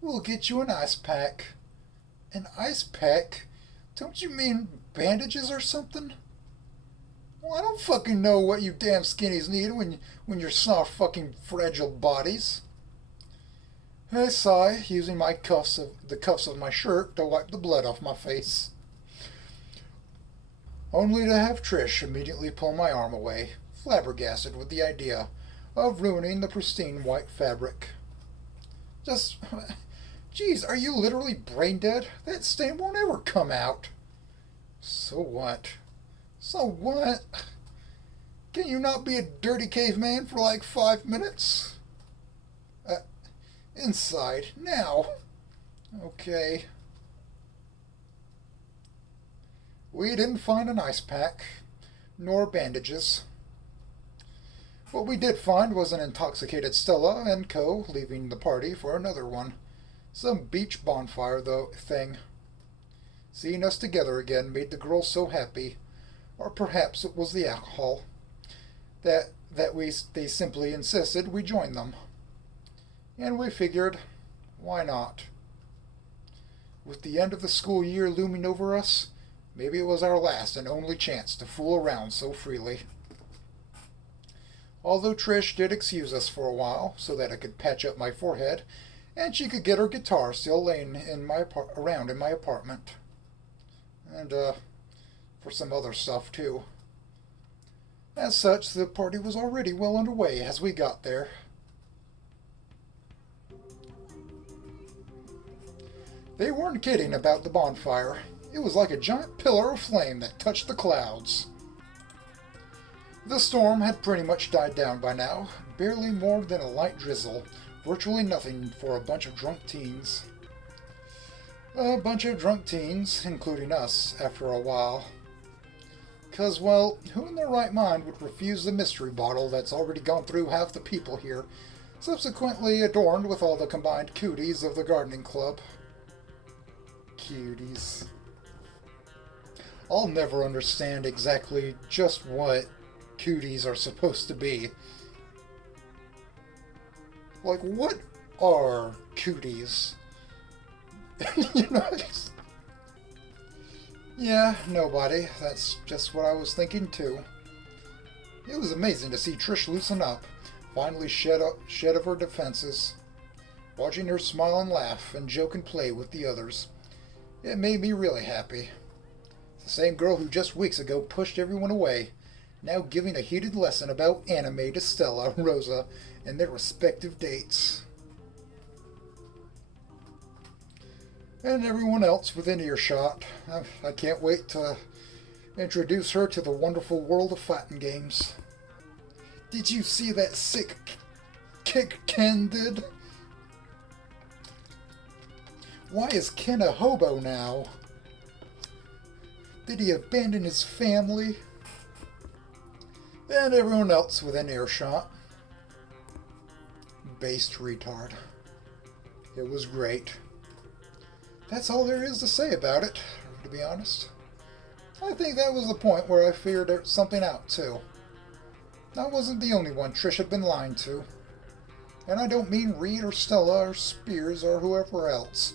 We'll get you an ice pack. An ice pack? Don't you mean bandages or something? Well, I don't fucking know what you damn skinnies need when you're soft fucking fragile bodies. I sigh, using the cuffs of my shirt to wipe the blood off my face. Only to have Trish immediately pull my arm away, flabbergasted with the idea of ruining the pristine white fabric. Just, geez, are you literally brain dead? That stain won't ever come out. So what? So what? Can you not be a dirty caveman for like 5 minutes? Inside, now. Okay. We didn't find an ice pack, nor bandages. What we did find was an intoxicated Stella and co. leaving the party for another one. Some beach bonfire, though, thing. Seeing us together again made the girls so happy, or perhaps it was the alcohol, that they simply insisted we join them. And we figured, why not? With the end of the school year looming over us, maybe it was our last and only chance to fool around so freely. Although Trish did excuse us for a while so that I could patch up my forehead, and she could get her guitar still laying around in my apartment. And, for some other stuff, too. As such, the party was already well underway as we got there. They weren't kidding about the bonfire. It was like a giant pillar of flame that touched the clouds. The storm had pretty much died down by now, barely more than a light drizzle, virtually nothing for a bunch of drunk teens. A bunch of drunk teens, including us, after a while. 'Cause, well, who in their right mind would refuse the mystery bottle that's already gone through half the people here, subsequently adorned with all the combined cooties of the gardening club? Cuties. I'll never understand exactly just what cooties are supposed to be. Like, what are cooties? You know, yeah, nobody. That's just what I was thinking too. It was amazing to see Trish loosen up, finally shed of her defenses. Watching her smile and laugh and joke and play with the others, it made me really happy. The same girl who just weeks ago pushed everyone away, now giving a heated lesson about anime to Stella and Rosa and their respective dates. And everyone else within earshot. I can't wait to introduce her to the wonderful world of fighting games. Did you see that sick kick Ken did? Why is Ken a hobo now? Did he abandon his family? And everyone else within earshot. Based retard. It was great. That's all there is to say about it, to be honest. I think that was the point where I figured something out, too. I wasn't the only one Trish had been lying to. And I don't mean Reed or Stella or Spears or whoever else.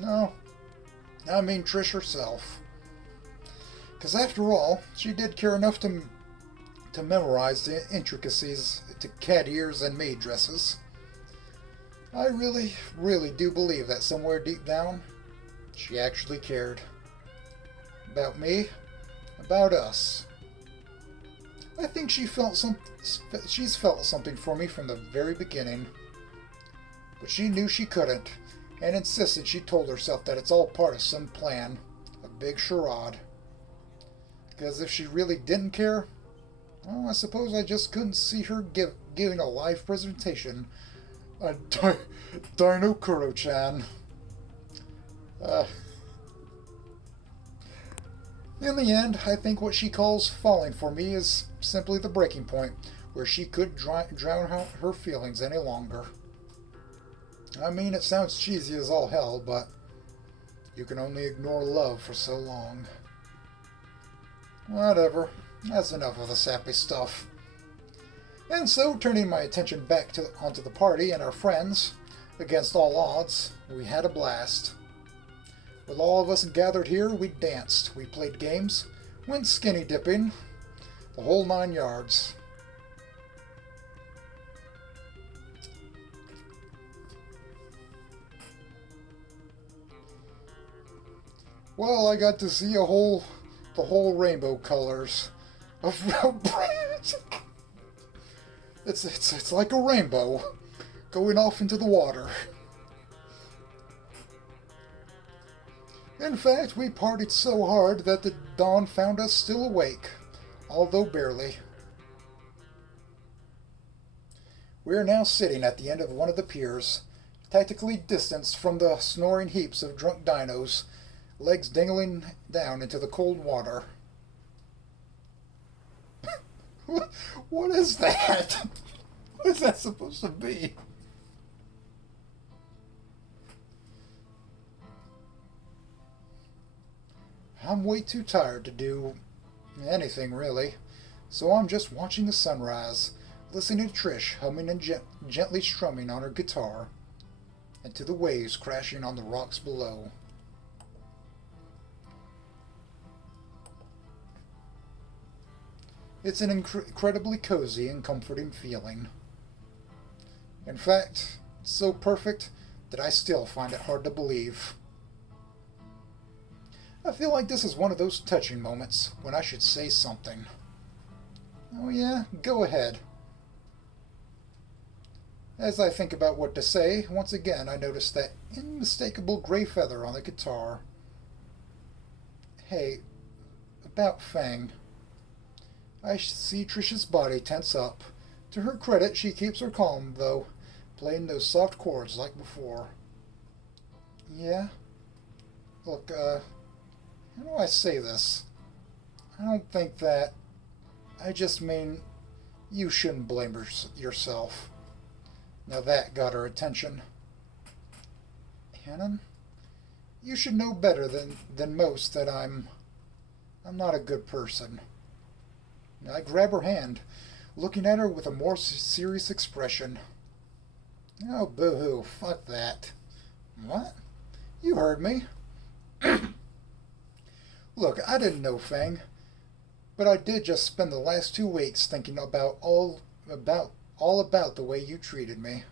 No, I mean Trish herself. Because after all, she did care enough to memorize the intricacies to cat ears and maid dresses. I really, really do believe that somewhere deep down, she actually cared. About me, about us. I think she's felt something for me from the very beginning. But she knew she couldn't, and insisted she told herself that it's all part of some plan, a big charade. Because if she really didn't care, well, I suppose I just couldn't see her giving a live presentation on Dino Kuro-chan. In the end, I think what she calls falling for me is simply the breaking point where she could drown out her feelings any longer. I mean, it sounds cheesy as all hell, but you can only ignore love for so long. Whatever. That's enough of the sappy stuff. And so, turning my attention back onto the party and our friends, against all odds, we had a blast. With all of us gathered here, we danced, we played games, went skinny dipping, the whole 9 yards. Well, I got to see the whole rainbow colors of it's like a rainbow going off into the water. In fact, we partied so hard that the dawn found us still awake, although barely. We are now sitting at the end of one of the piers, tactically distanced from the snoring heaps of drunk dinos, legs dangling down into the cold water. What is that? What is that supposed to be? I'm way too tired to do anything, really, so I'm just watching the sunrise, listening to Trish humming and gently strumming on her guitar, and to the waves crashing on the rocks below. It's an incredibly cozy and comforting feeling. In fact, it's so perfect that I still find it hard to believe. I feel like this is one of those touching moments when I should say something. Oh yeah, go ahead. As I think about what to say, once again I notice that unmistakable gray feather on the guitar. Hey, about Fang. I see Trish's body tense up. To her credit, she keeps her calm, though, playing those soft chords like before. Yeah? Look, how do I say this? I don't think that... I just mean, you shouldn't blame yourself. Now that got her attention. Hannon, you should know better than most that I'm not a good person. I grab her hand, looking at her with a more serious expression. Oh, boo-hoo, fuck that. What? You heard me. Look, I didn't know Fang, but I did just spend the last 2 weeks thinking all about the way you treated me.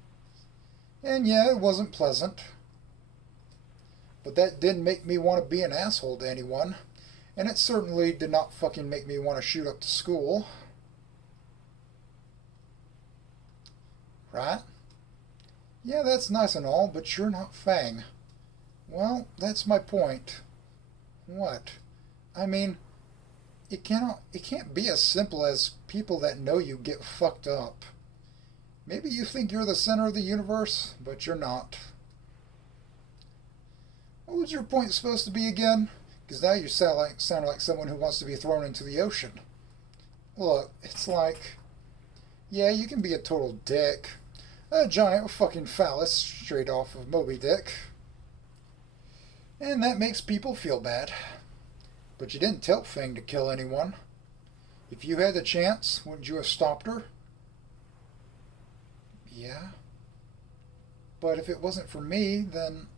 And yeah, it wasn't pleasant. But that didn't make me want to be an asshole to anyone. And it certainly did not fucking make me want to shoot up the school. Right? Yeah, that's nice and all, but you're not Fang. Well, that's my point. What? I mean, it can't be as simple as people that know you get fucked up. Maybe you think you're the center of the universe, but you're not. What was your point supposed to be again? Because now you sound like someone who wants to be thrown into the ocean. Look, it's like, yeah, you can be a total dick. A giant fucking phallus straight off of Moby Dick. And that makes people feel bad. But you didn't tell Fang to kill anyone. If you had the chance, wouldn't you have stopped her? Yeah. But if it wasn't for me, then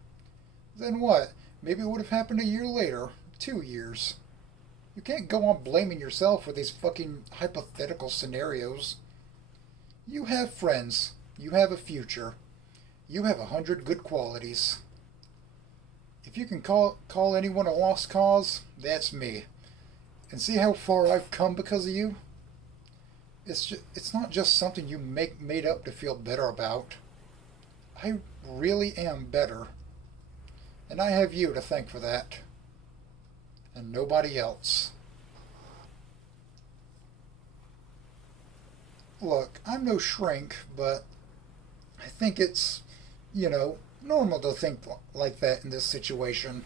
what? Maybe it would have happened a year later. 2 years. You can't go on blaming yourself for these fucking hypothetical scenarios. You have friends. You have a future. You have 100 good qualities. If you can call anyone a lost cause, that's me. And see how far I've come because of you? It's not just something you made up to feel better about. I really am better. And I have you to thank for that. And nobody else. Look, I'm no shrink, but I think it's, normal to think like that in this situation.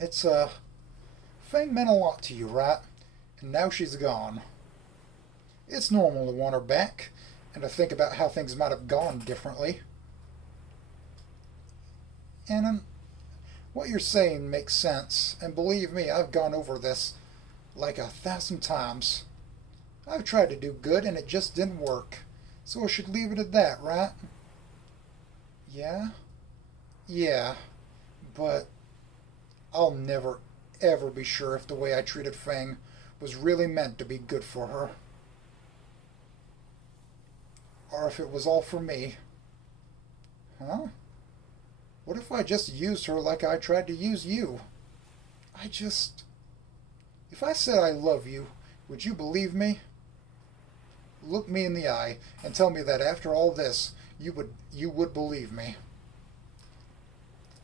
It's, Fang meant a lot to you, right? And now she's gone. It's normal to want her back, and to think about how things might have gone differently. And what you're saying makes sense, and believe me, I've gone over this like 1,000 times. I've tried to do good, and it just didn't work. So I should leave it at that, right? Yeah? Yeah. But I'll never, ever be sure if the way I treated Fang was really meant to be good for her. Or if it was all for me. Huh? What if I just used her like I tried to use you? If I said I love you, would you believe me? Look me in the eye and tell me that after all this, you would believe me.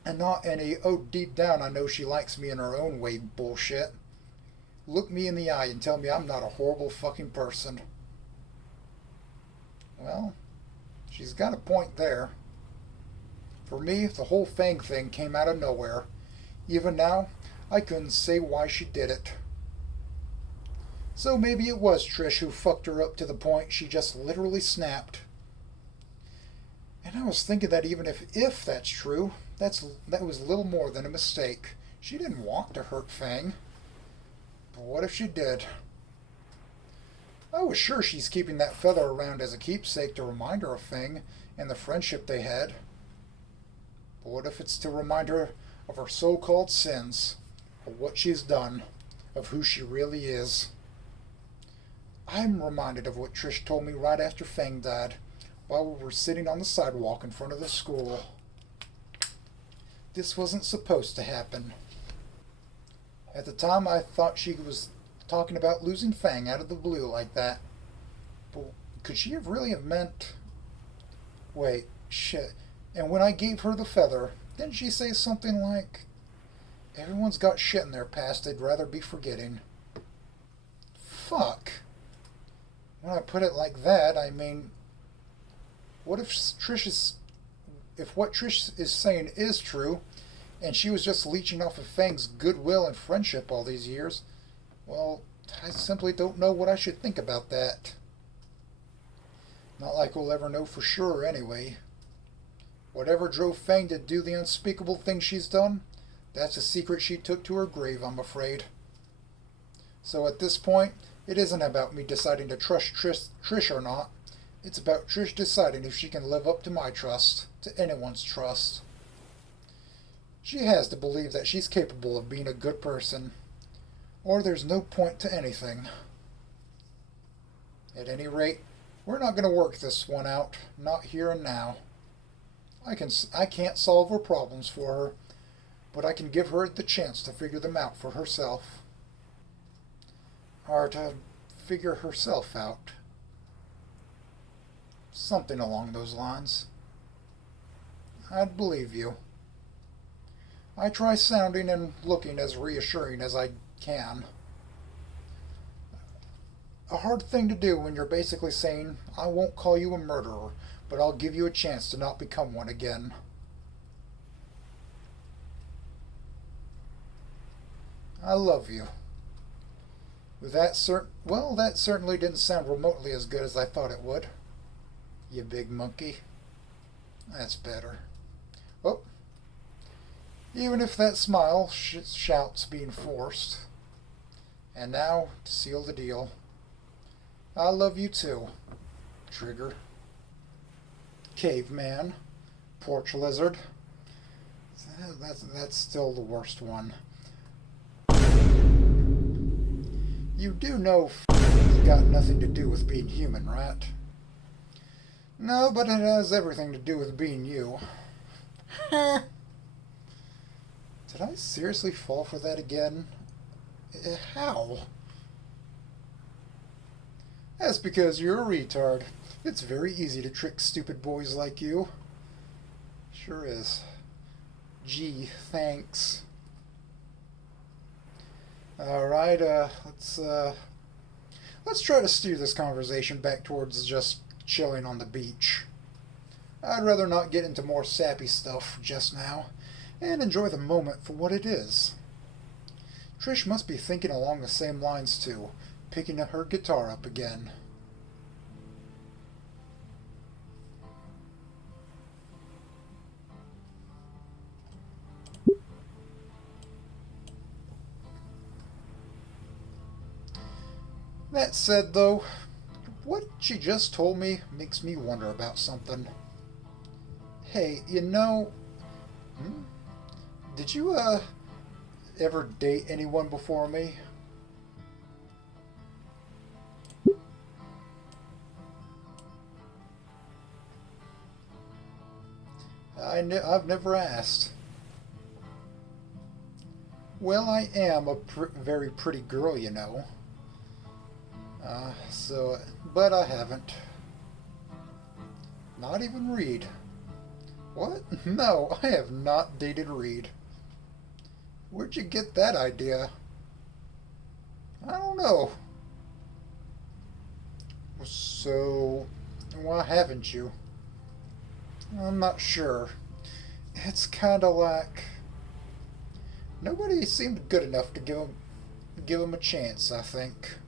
And not any, oh, deep down I know she likes me in her own way bullshit. Look me in the eye and tell me I'm not a horrible fucking person. Well, she's got a point there. For me, the whole fang thing came out of nowhere. Even now, I couldn't say why she did it. So maybe it was Trish who fucked her up to the point she just literally snapped. And I was thinking that even if that's true, that was little more than a mistake. She didn't want to hurt Fang. But what if she did? I was sure she's keeping that feather around as a keepsake to remind her of Fang and the friendship they had. But what if it's to remind her of her so-called sins, of what she's done, of who she really is? I'm reminded of what Trish told me right after Fang died, while we were sitting on the sidewalk in front of the school. This wasn't supposed to happen. At the time, I thought she was talking about losing Fang out of the blue like that. But could she have really have meant... Wait, shit. And when I gave her the feather, didn't she say something like, everyone's got shit in their past they'd rather be forgetting? Fuck. When I put it like that, I mean, what if what Trish is saying is true, and she was just leeching off of Fang's goodwill and friendship all these years? Well, I simply don't know what I should think about that. Not like we'll ever know for sure anyway. Whatever drove Fang to do the unspeakable thing she's done, that's a secret she took to her grave, I'm afraid. So at this point, it isn't about me deciding to trust Trish or not. It's about Trish deciding if she can live up to my trust, to anyone's trust. She has to believe that she's capable of being a good person, or there's no point to anything. At any rate, we're not going to work this one out, not here and now. I can't solve her problems for her, but I can give her the chance to figure them out for herself. Or to figure herself out. Something along those lines. I'd believe you. I try sounding and looking as reassuring as I can. A hard thing to do when you're basically saying, I won't call you a murderer, but I'll give you a chance to not become one again. I love you. That certainly didn't sound remotely as good as I thought it would. You big monkey. That's better. Oh. Even if that smile shouts being forced. And now, to seal the deal, I love you too, Trigger. Caveman. Porch lizard. That's still the worst one. You do know f***ing got nothing to do with being human, right? No, but it has everything to do with being you. Did I seriously fall for that again? How? That's because you're a retard. It's very easy to trick stupid boys like you. Sure is. Gee, thanks. Alright, let's try to steer this conversation back towards just chilling on the beach. I'd rather not get into more sappy stuff just now, and enjoy the moment for what it is. Trish must be thinking along the same lines too, picking her guitar up again. That said, though, what she just told me makes me wonder about something. Hey, you know, did you, ever date anyone before me? I've never asked. Well, I am a very pretty girl, you know. But I haven't. Not even Reed. What? No, I have not dated Reed. Where'd you get that idea? I don't know. So, why haven't you? I'm not sure. It's kinda like... Nobody seemed good enough to give him a chance, I think.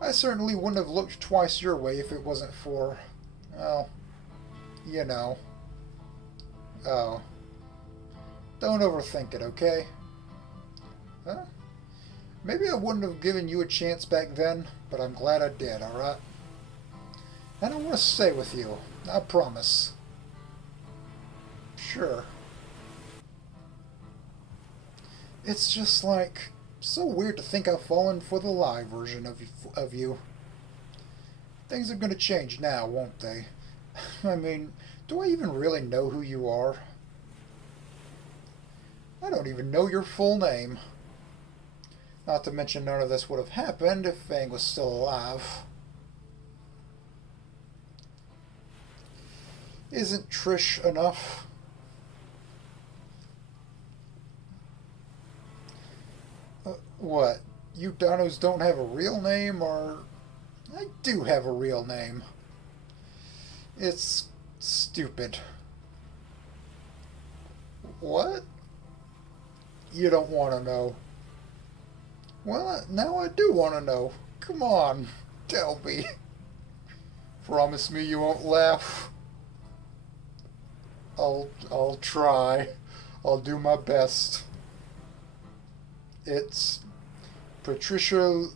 I certainly wouldn't have looked twice your way if it wasn't for... Well, you know. Oh. Don't overthink it, okay? Huh? Maybe I wouldn't have given you a chance back then, but I'm glad I did, alright? And I want to stay with you. I promise. Sure. It's just like... so weird to think I've fallen for the live version of you. Things are going to change now, won't they? I mean, do I even really know who you are? I don't even know your full name. Not to mention none of this would have happened if Fang was still alive. Isn't Trish enough? What? You dinos don't have a real name, or... I do have a real name. It's stupid. What? You don't want to know. Well, now I do want to know. Come on, tell me. Promise me you won't laugh. I'll try. I'll do my best. It's Patricia...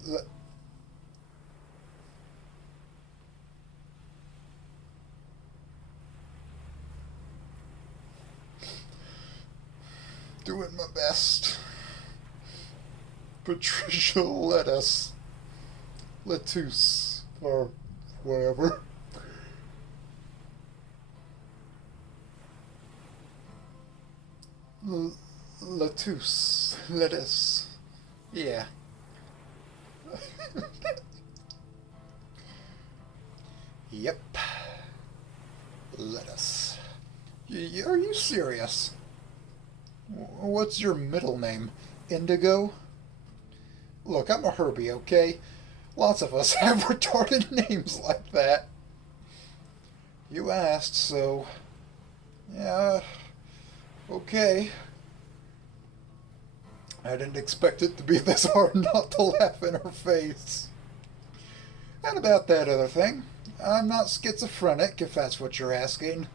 Doing my best. Patricia Lettuce. Or whatever. Lettuce. Yeah. Yep. Lettuce. Are you serious? What's your middle name? Indigo? Look, I'm a Herbie, okay? Lots of us have retarded names like that. You asked, so... Yeah... Okay. I didn't expect it to be this hard not to laugh in her face. And about that other thing, I'm not schizophrenic, if that's what you're asking.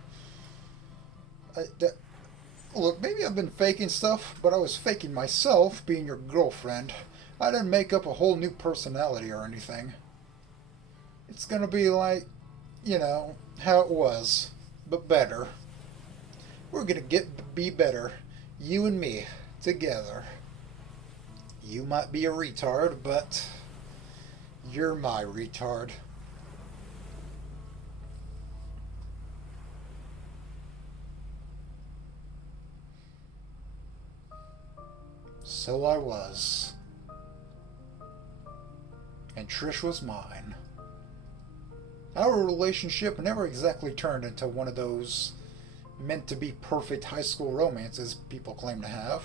Look, maybe I've been faking stuff, but I was faking myself being your girlfriend. I didn't make up a whole new personality or anything. It's gonna be like, you know, how it was, but better. We're gonna be better, you and me, together. You might be a retard, but you're my retard. So I was. And Trish was mine. Our relationship never exactly turned into one of those meant to be perfect high school romances people claim to have.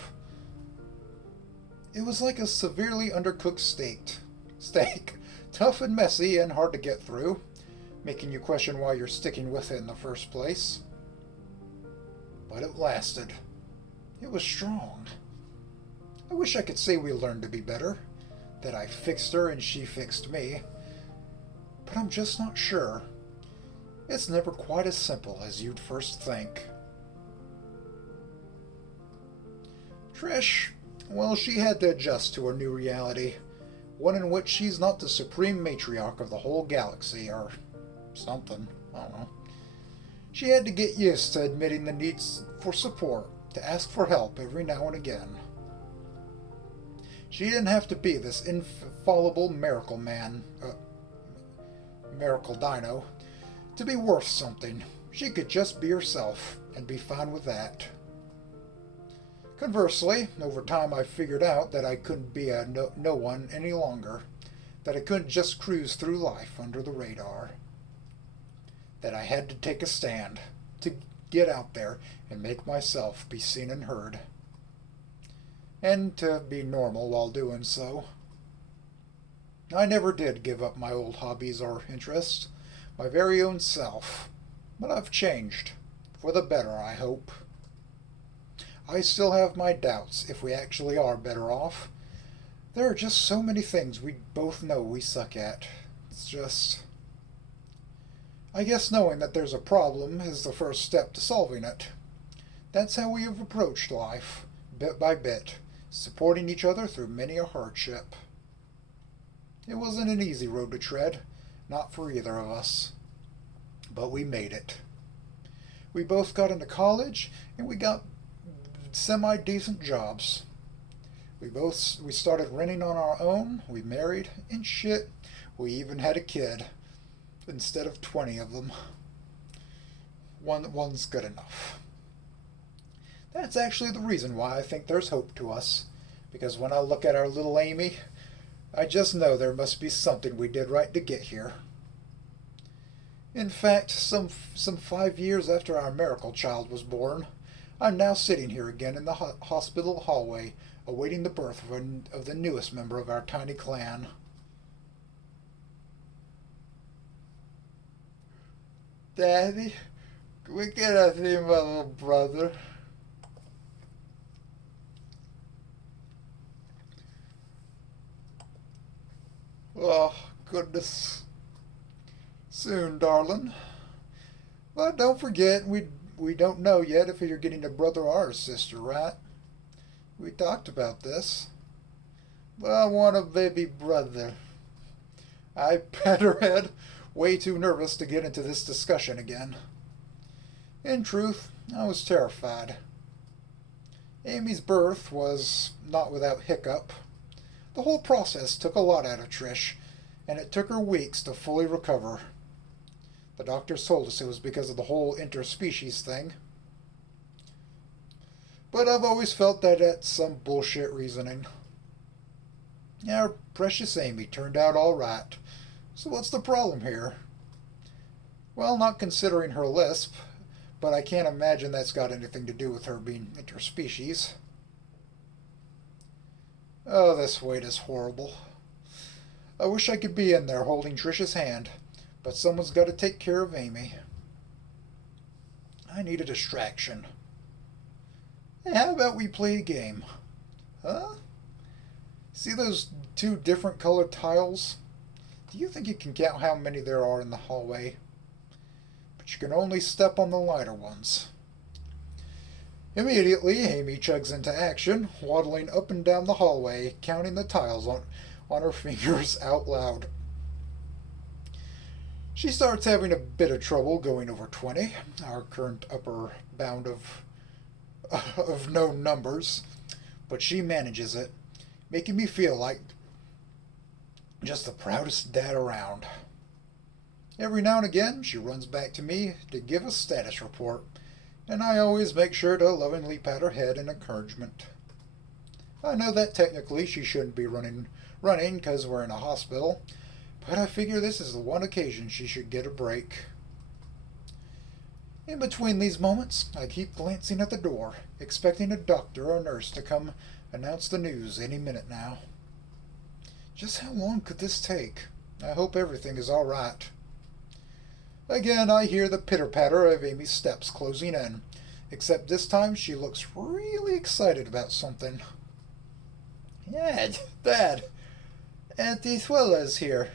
It was like a severely undercooked steak. Tough and messy and hard to get through, making you question why you're sticking with it in the first place. But it lasted. It was strong. I wish I could say we learned to be better, that I fixed her and she fixed me, but I'm just not sure. It's never quite as simple as you'd first think. Trish, well, she had to adjust to her new reality, one in which she's not the supreme matriarch of the whole galaxy, or something, I don't know. She had to get used to admitting the needs for support, to ask for help every now and again. She didn't have to be this infallible miracle dino, to be worth something. She could just be herself, and be fine with that. Conversely, over time I figured out that I couldn't be a no one any longer, that I couldn't just cruise through life under the radar, that I had to take a stand, to get out there and make myself be seen and heard, and to be normal while doing so. I never did give up my old hobbies or interests, my very own self, but I've changed, for the better, I hope. I still have my doubts if we actually are better off. There are just so many things we both know we suck at. It's just... I guess knowing that there's a problem is the first step to solving it. That's how we have approached life, bit by bit, supporting each other through many a hardship. It wasn't an easy road to tread, not for either of us. But we made it. We both got into college, and we got semi-decent jobs. We started renting on our own, we married, and shit, we even had a kid. Instead of 20 of them. One's good enough. That's actually the reason why I think there's hope to us. Because when I look at our little Amy, I just know there must be something we did right to get here. In fact, some 5 years after our miracle child was born, I'm now sitting here again in the hospital hallway, awaiting the birth of the newest member of our tiny clan. Daddy, we cannot see my little brother. Oh, goodness. Soon, darling. But don't forget, we don't know yet if you're getting a brother or a sister, right? We talked about this. But I want a baby brother. I pat her head, way too nervous to get into this discussion again. In truth, I was terrified. Amy's birth was not without hiccup. The whole process took a lot out of Trish, and it took her weeks to fully recover. The doctors told us it was because of the whole interspecies thing. But I've always felt that that's some bullshit reasoning. Our precious Amy turned out all right. So what's the problem here? Well, not considering her lisp, but I can't imagine that's got anything to do with her being interspecies. Oh, this wait is horrible. I wish I could be in there holding Trish's hand, but someone's got to take care of Amy. I need a distraction. Hey, how about we play a game? Huh? See those two different colored tiles? Do you think you can count how many there are in the hallway? But you can only step on the lighter ones. Immediately, Amy chugs into action, waddling up and down the hallway, counting the tiles on her fingers out loud. She starts having a bit of trouble going over 20, our current upper bound of known numbers, but she manages it, making me feel like just the proudest dad around. Every now and again, she runs back to me to give a status report, and I always make sure to lovingly pat her head in encouragement. I know that technically she shouldn't be running because we're in a hospital, but I figure this is the one occasion she should get a break. In between these moments, I keep glancing at the door, expecting a doctor or nurse to come announce the news any minute now. Just how long could this take? I hope everything is all right. Again, I hear the pitter-patter of Amy's steps closing in, except this time she looks really excited about something. Yeah, Dad, Auntie Swilla's here.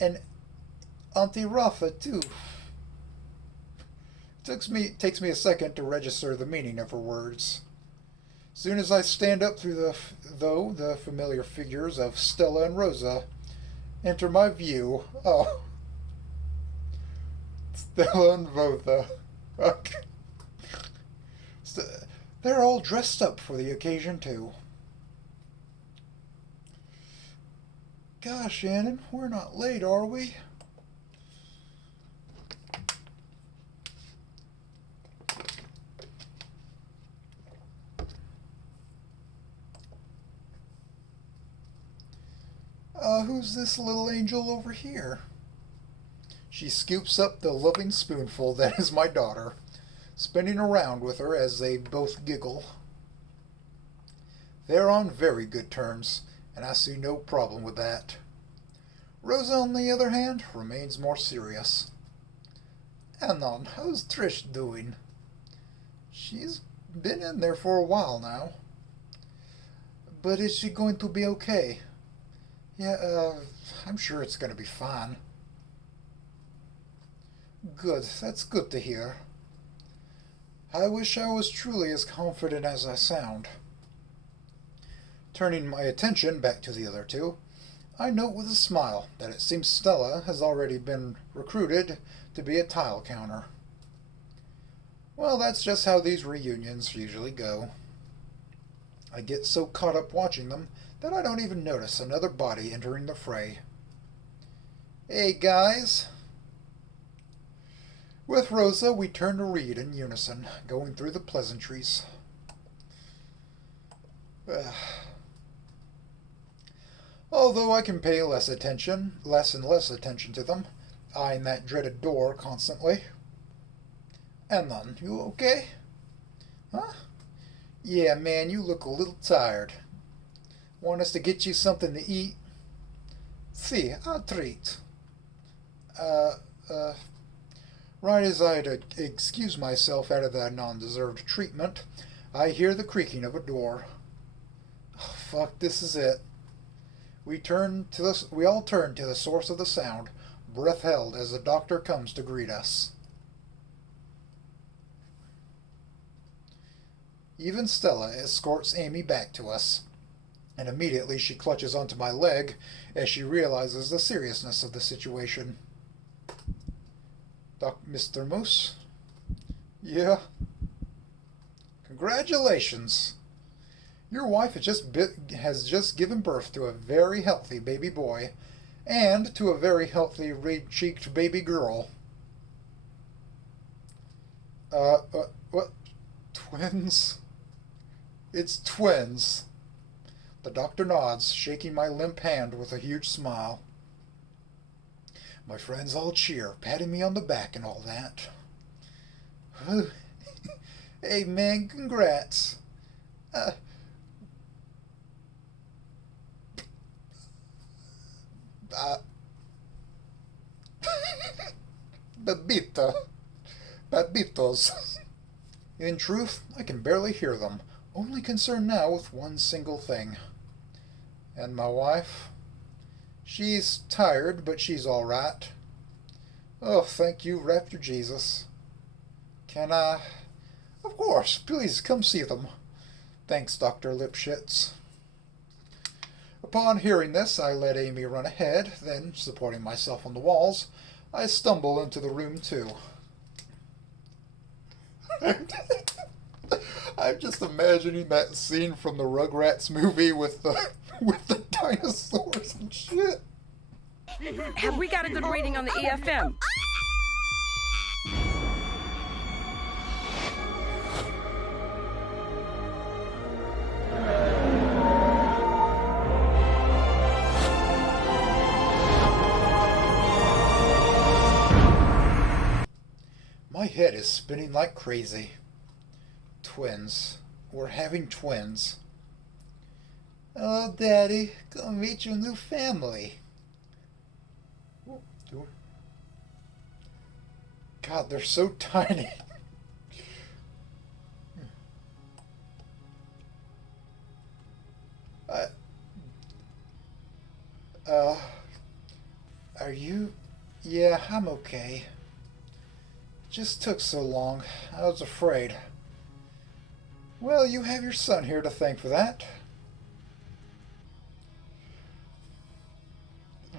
And Auntie Rafa, too. Takes me a second to register the meaning of her words. Soon as I stand up through the familiar figures of Stella and Rosa enter my view. Oh. Stella and Rosa. Okay. They're all dressed up for the occasion, too. Gosh, Shannon, we're not late, are we? Who's this little angel over here? She scoops up the loving spoonful that is my daughter, spinning around with her as they both giggle. They're on very good terms, and I see no problem with that. Rosa, on the other hand, remains more serious. Anon, how's Trish doing? She's been in there for a while now. But is she going to be okay? Yeah, I'm sure it's going to be fine. Good, that's good to hear. I wish I was truly as confident as I sound. Turning my attention back to the other two, I note with a smile that it seems Stella has already been recruited to be a tile counter. Well, that's just how these reunions usually go. I get so caught up watching them that I don't even notice another body entering the fray. Hey, guys. With Rosa, we turn to read in unison, going through the pleasantries. Although I can pay less and less attention to them, eyeing that dreaded door constantly. Anon, you okay? Huh? Yeah, man, you look a little tired. Want us to get you something to eat? Si, a treat. Right as I had to excuse myself out of that non-deserved treatment, I hear the creaking of a door. Oh, fuck, this is it. We all turn to the source of the sound, breath held as the doctor comes to greet us. Even Stella escorts Amy back to us, and immediately she clutches onto my leg as she realizes the seriousness of the situation. Mr. Moose? Yeah. Congratulations. Your wife has just given birth to a very healthy baby boy, and to a very healthy red-cheeked baby girl. What? Twins? It's twins. The doctor nods, shaking my limp hand with a huge smile. My friends all cheer, patting me on the back and all that. Hey, man, congrats. Babitos. In truth, I can barely hear them, only concerned now with one single thing. And my wife? She's tired, but she's all right. Oh, thank you, Raptor Jesus. Can I? Of course, please come see them. Thanks, Dr. Lipschitz. Upon hearing this, I let Amy run ahead, then, supporting myself on the walls, I stumble into the room too. I'm just imagining that scene from the Rugrats movie with the dinosaurs and shit. Have we got a good reading on the EFM? My head is spinning like crazy. Twins. We're having twins. Oh, Daddy, come meet your new family. God, they're so tiny. Are you? Yeah, I'm okay. Just took so long. I was afraid. Well, you have your son here to thank for that.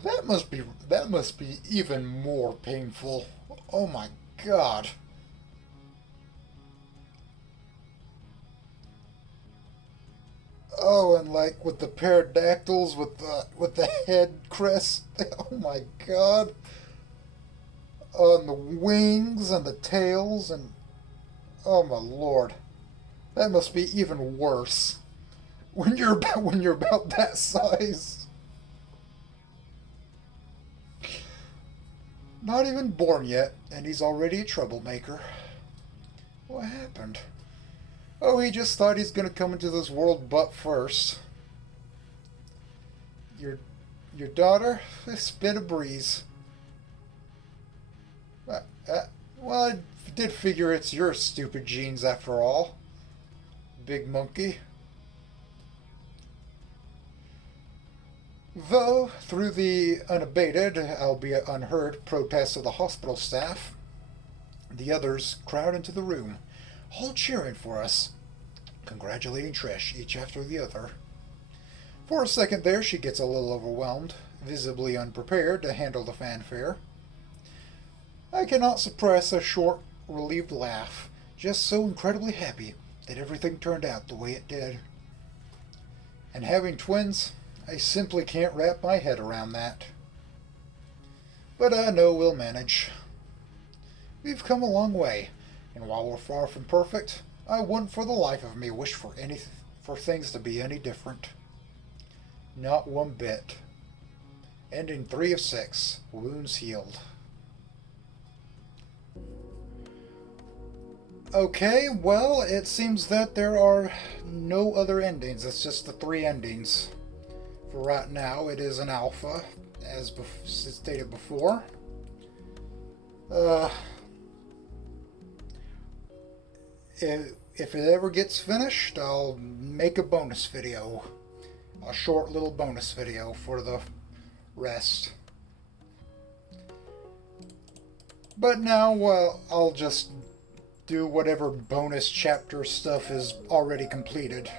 That must be even more painful. Oh my God. Oh, and like with the pterodactyls with the head crest. Oh my God. And the wings and the tails and oh my Lord. That must be even worse. When you're about that size. Not even born yet, and he's already a troublemaker. What happened? Oh, he just thought he's gonna come into this world butt first. Your daughter? It's been a breeze. Well, I did figure it's your stupid genes after all. Big monkey. Though, through the unabated, albeit unheard, protests of the hospital staff, the others crowd into the room, all cheering for us, congratulating Trish, each after the other. For a second there, she gets a little overwhelmed, visibly unprepared to handle the fanfare. I cannot suppress a short, relieved laugh, just so incredibly happy that everything turned out the way it did. And having twins, I simply can't wrap my head around that. But I know we'll manage. We've come a long way, and while we're far from perfect, I wouldn't for the life of me wish for things to be any different. Not one bit. Ending 3 of 6. Wounds healed. Okay, well, it seems that there are no other endings. It's just the 3 endings. For right now, it is an alpha, as stated before. If it ever gets finished, I'll make a bonus video. A short little bonus video for the rest. But now, I'll just do whatever bonus chapter stuff is already completed.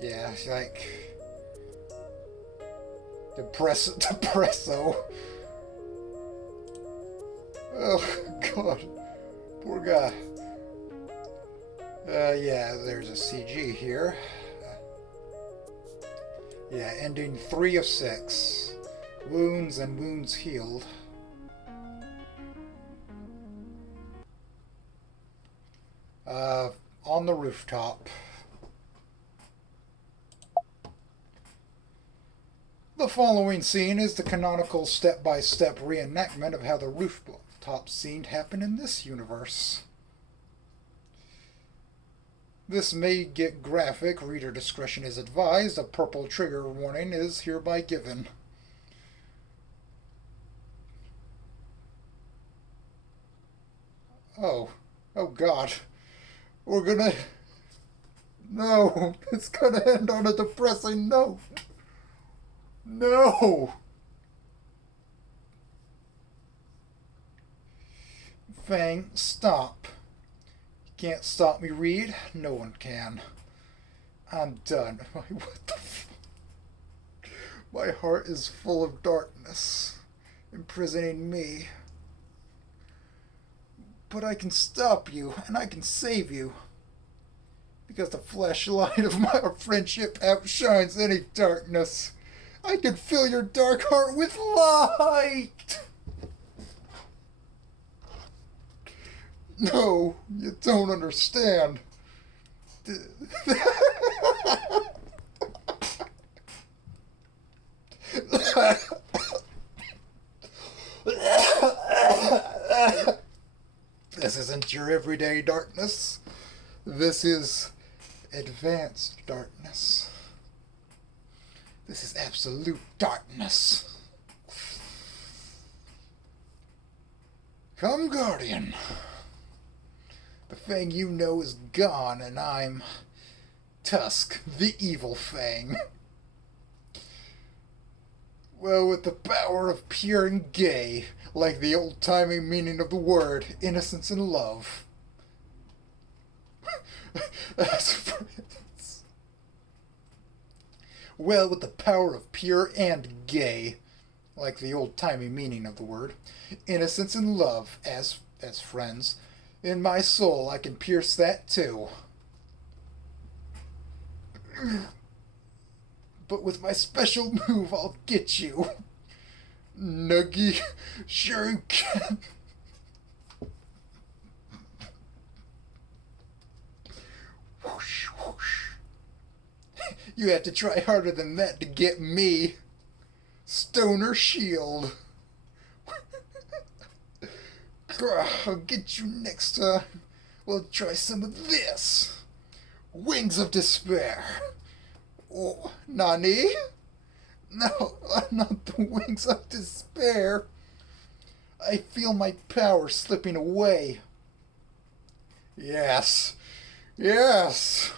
Yeah, like Depresso. Oh God, poor guy. Yeah, there's a CG here. Yeah, ending 3 of 6. Wounds and wounds healed. On the rooftop. The following scene is the canonical step-by-step reenactment of how the rooftop scene happened in this universe. This may get graphic, reader discretion is advised, a purple trigger warning is hereby given. Oh God. We're gonna... No, it's gonna end on a depressing note. No! Fang, stop. You can't stop me, Reed. No one can. I'm done. What the f... My heart is full of darkness, imprisoning me. But I can stop you, and I can save you. Because the flashlight of my friendship outshines any darkness. I can fill your dark heart with light! No, you don't understand. This isn't your everyday darkness. This is advanced darkness. This is absolute darkness. Come, Guardian. The Fang you know is gone, and I'm Tusk, the evil Fang. Well, with the power of pure and gay, like the old-timey meaning of the word, innocence and love. Well, with the power of pure and gay, like the old-timey meaning of the word, innocence and love, as friends, in my soul I can pierce that too. But with my special move, I'll get you. Nuggy, sure you can. Whoosh, whoosh. You have to try harder than that to get me. Stoner Shield. I'll get you next time. We'll try some of this. Wings of Despair. Oh, Nani? No, not the Wings of Despair. I feel my power slipping away. Yes. Yes.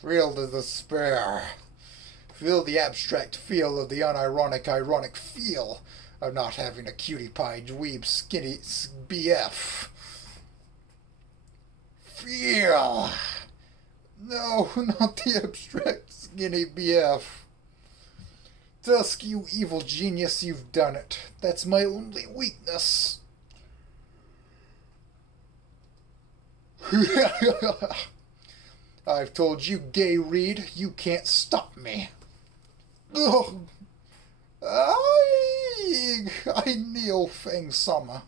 Feel the despair. Feel the abstract feel of the unironic ironic feel of not having a cutie pie dweeb skinny BF. Feel. No, not the abstract skinny BF. Dusk, you evil genius, you've done it. That's my only weakness. I've told you, Gay Reed, you can't stop me. Ugh. I kneel, Fang Sama.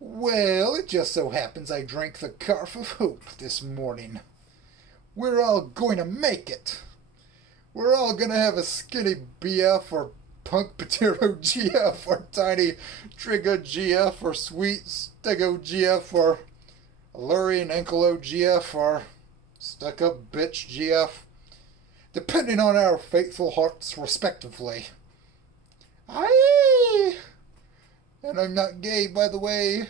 Well, it just so happens I drank the Carf of Hope this morning. We're all going to make it. We're all going to have a skinny BF or punk potato GF or tiny trigger GF or sweet stego GF or alluring ankle GF or stuck-up bitch GF, depending on our faithful hearts respectively. And I'm not gay, by the way.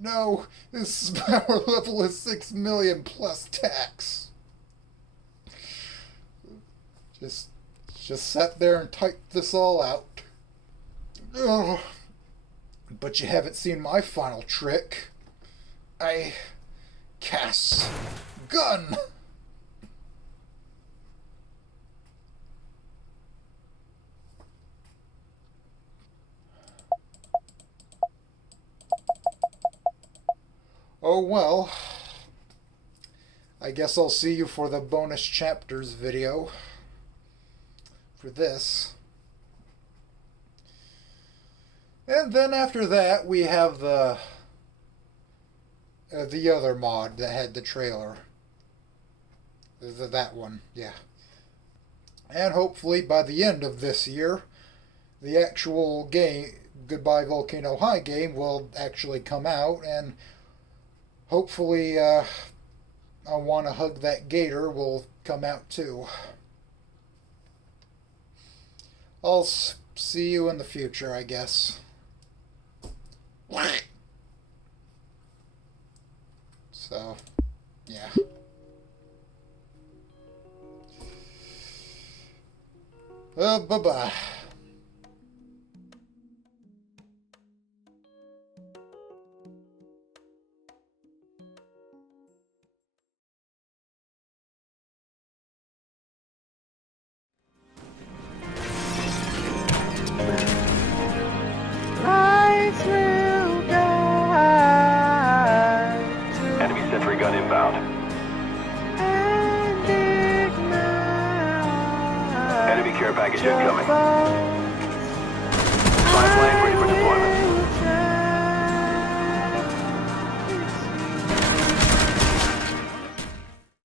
No, this power level is 6 million plus tax. Just sat there and typed this all out. Ugh. But you haven't seen my final trick. I cast gun. Oh well, I guess I'll see you for the bonus chapters video for this. And then after that we have the other mod that had the trailer. That one, yeah. And hopefully by the end of this year, the actual game, Goodbye Volcano High game, will actually come out, and hopefully I Wanna Hug That Gator will come out too. I'll see you in the future, I guess. So, yeah. Bye-bye. Enemy sentry gun inbound. Enemy care package incoming.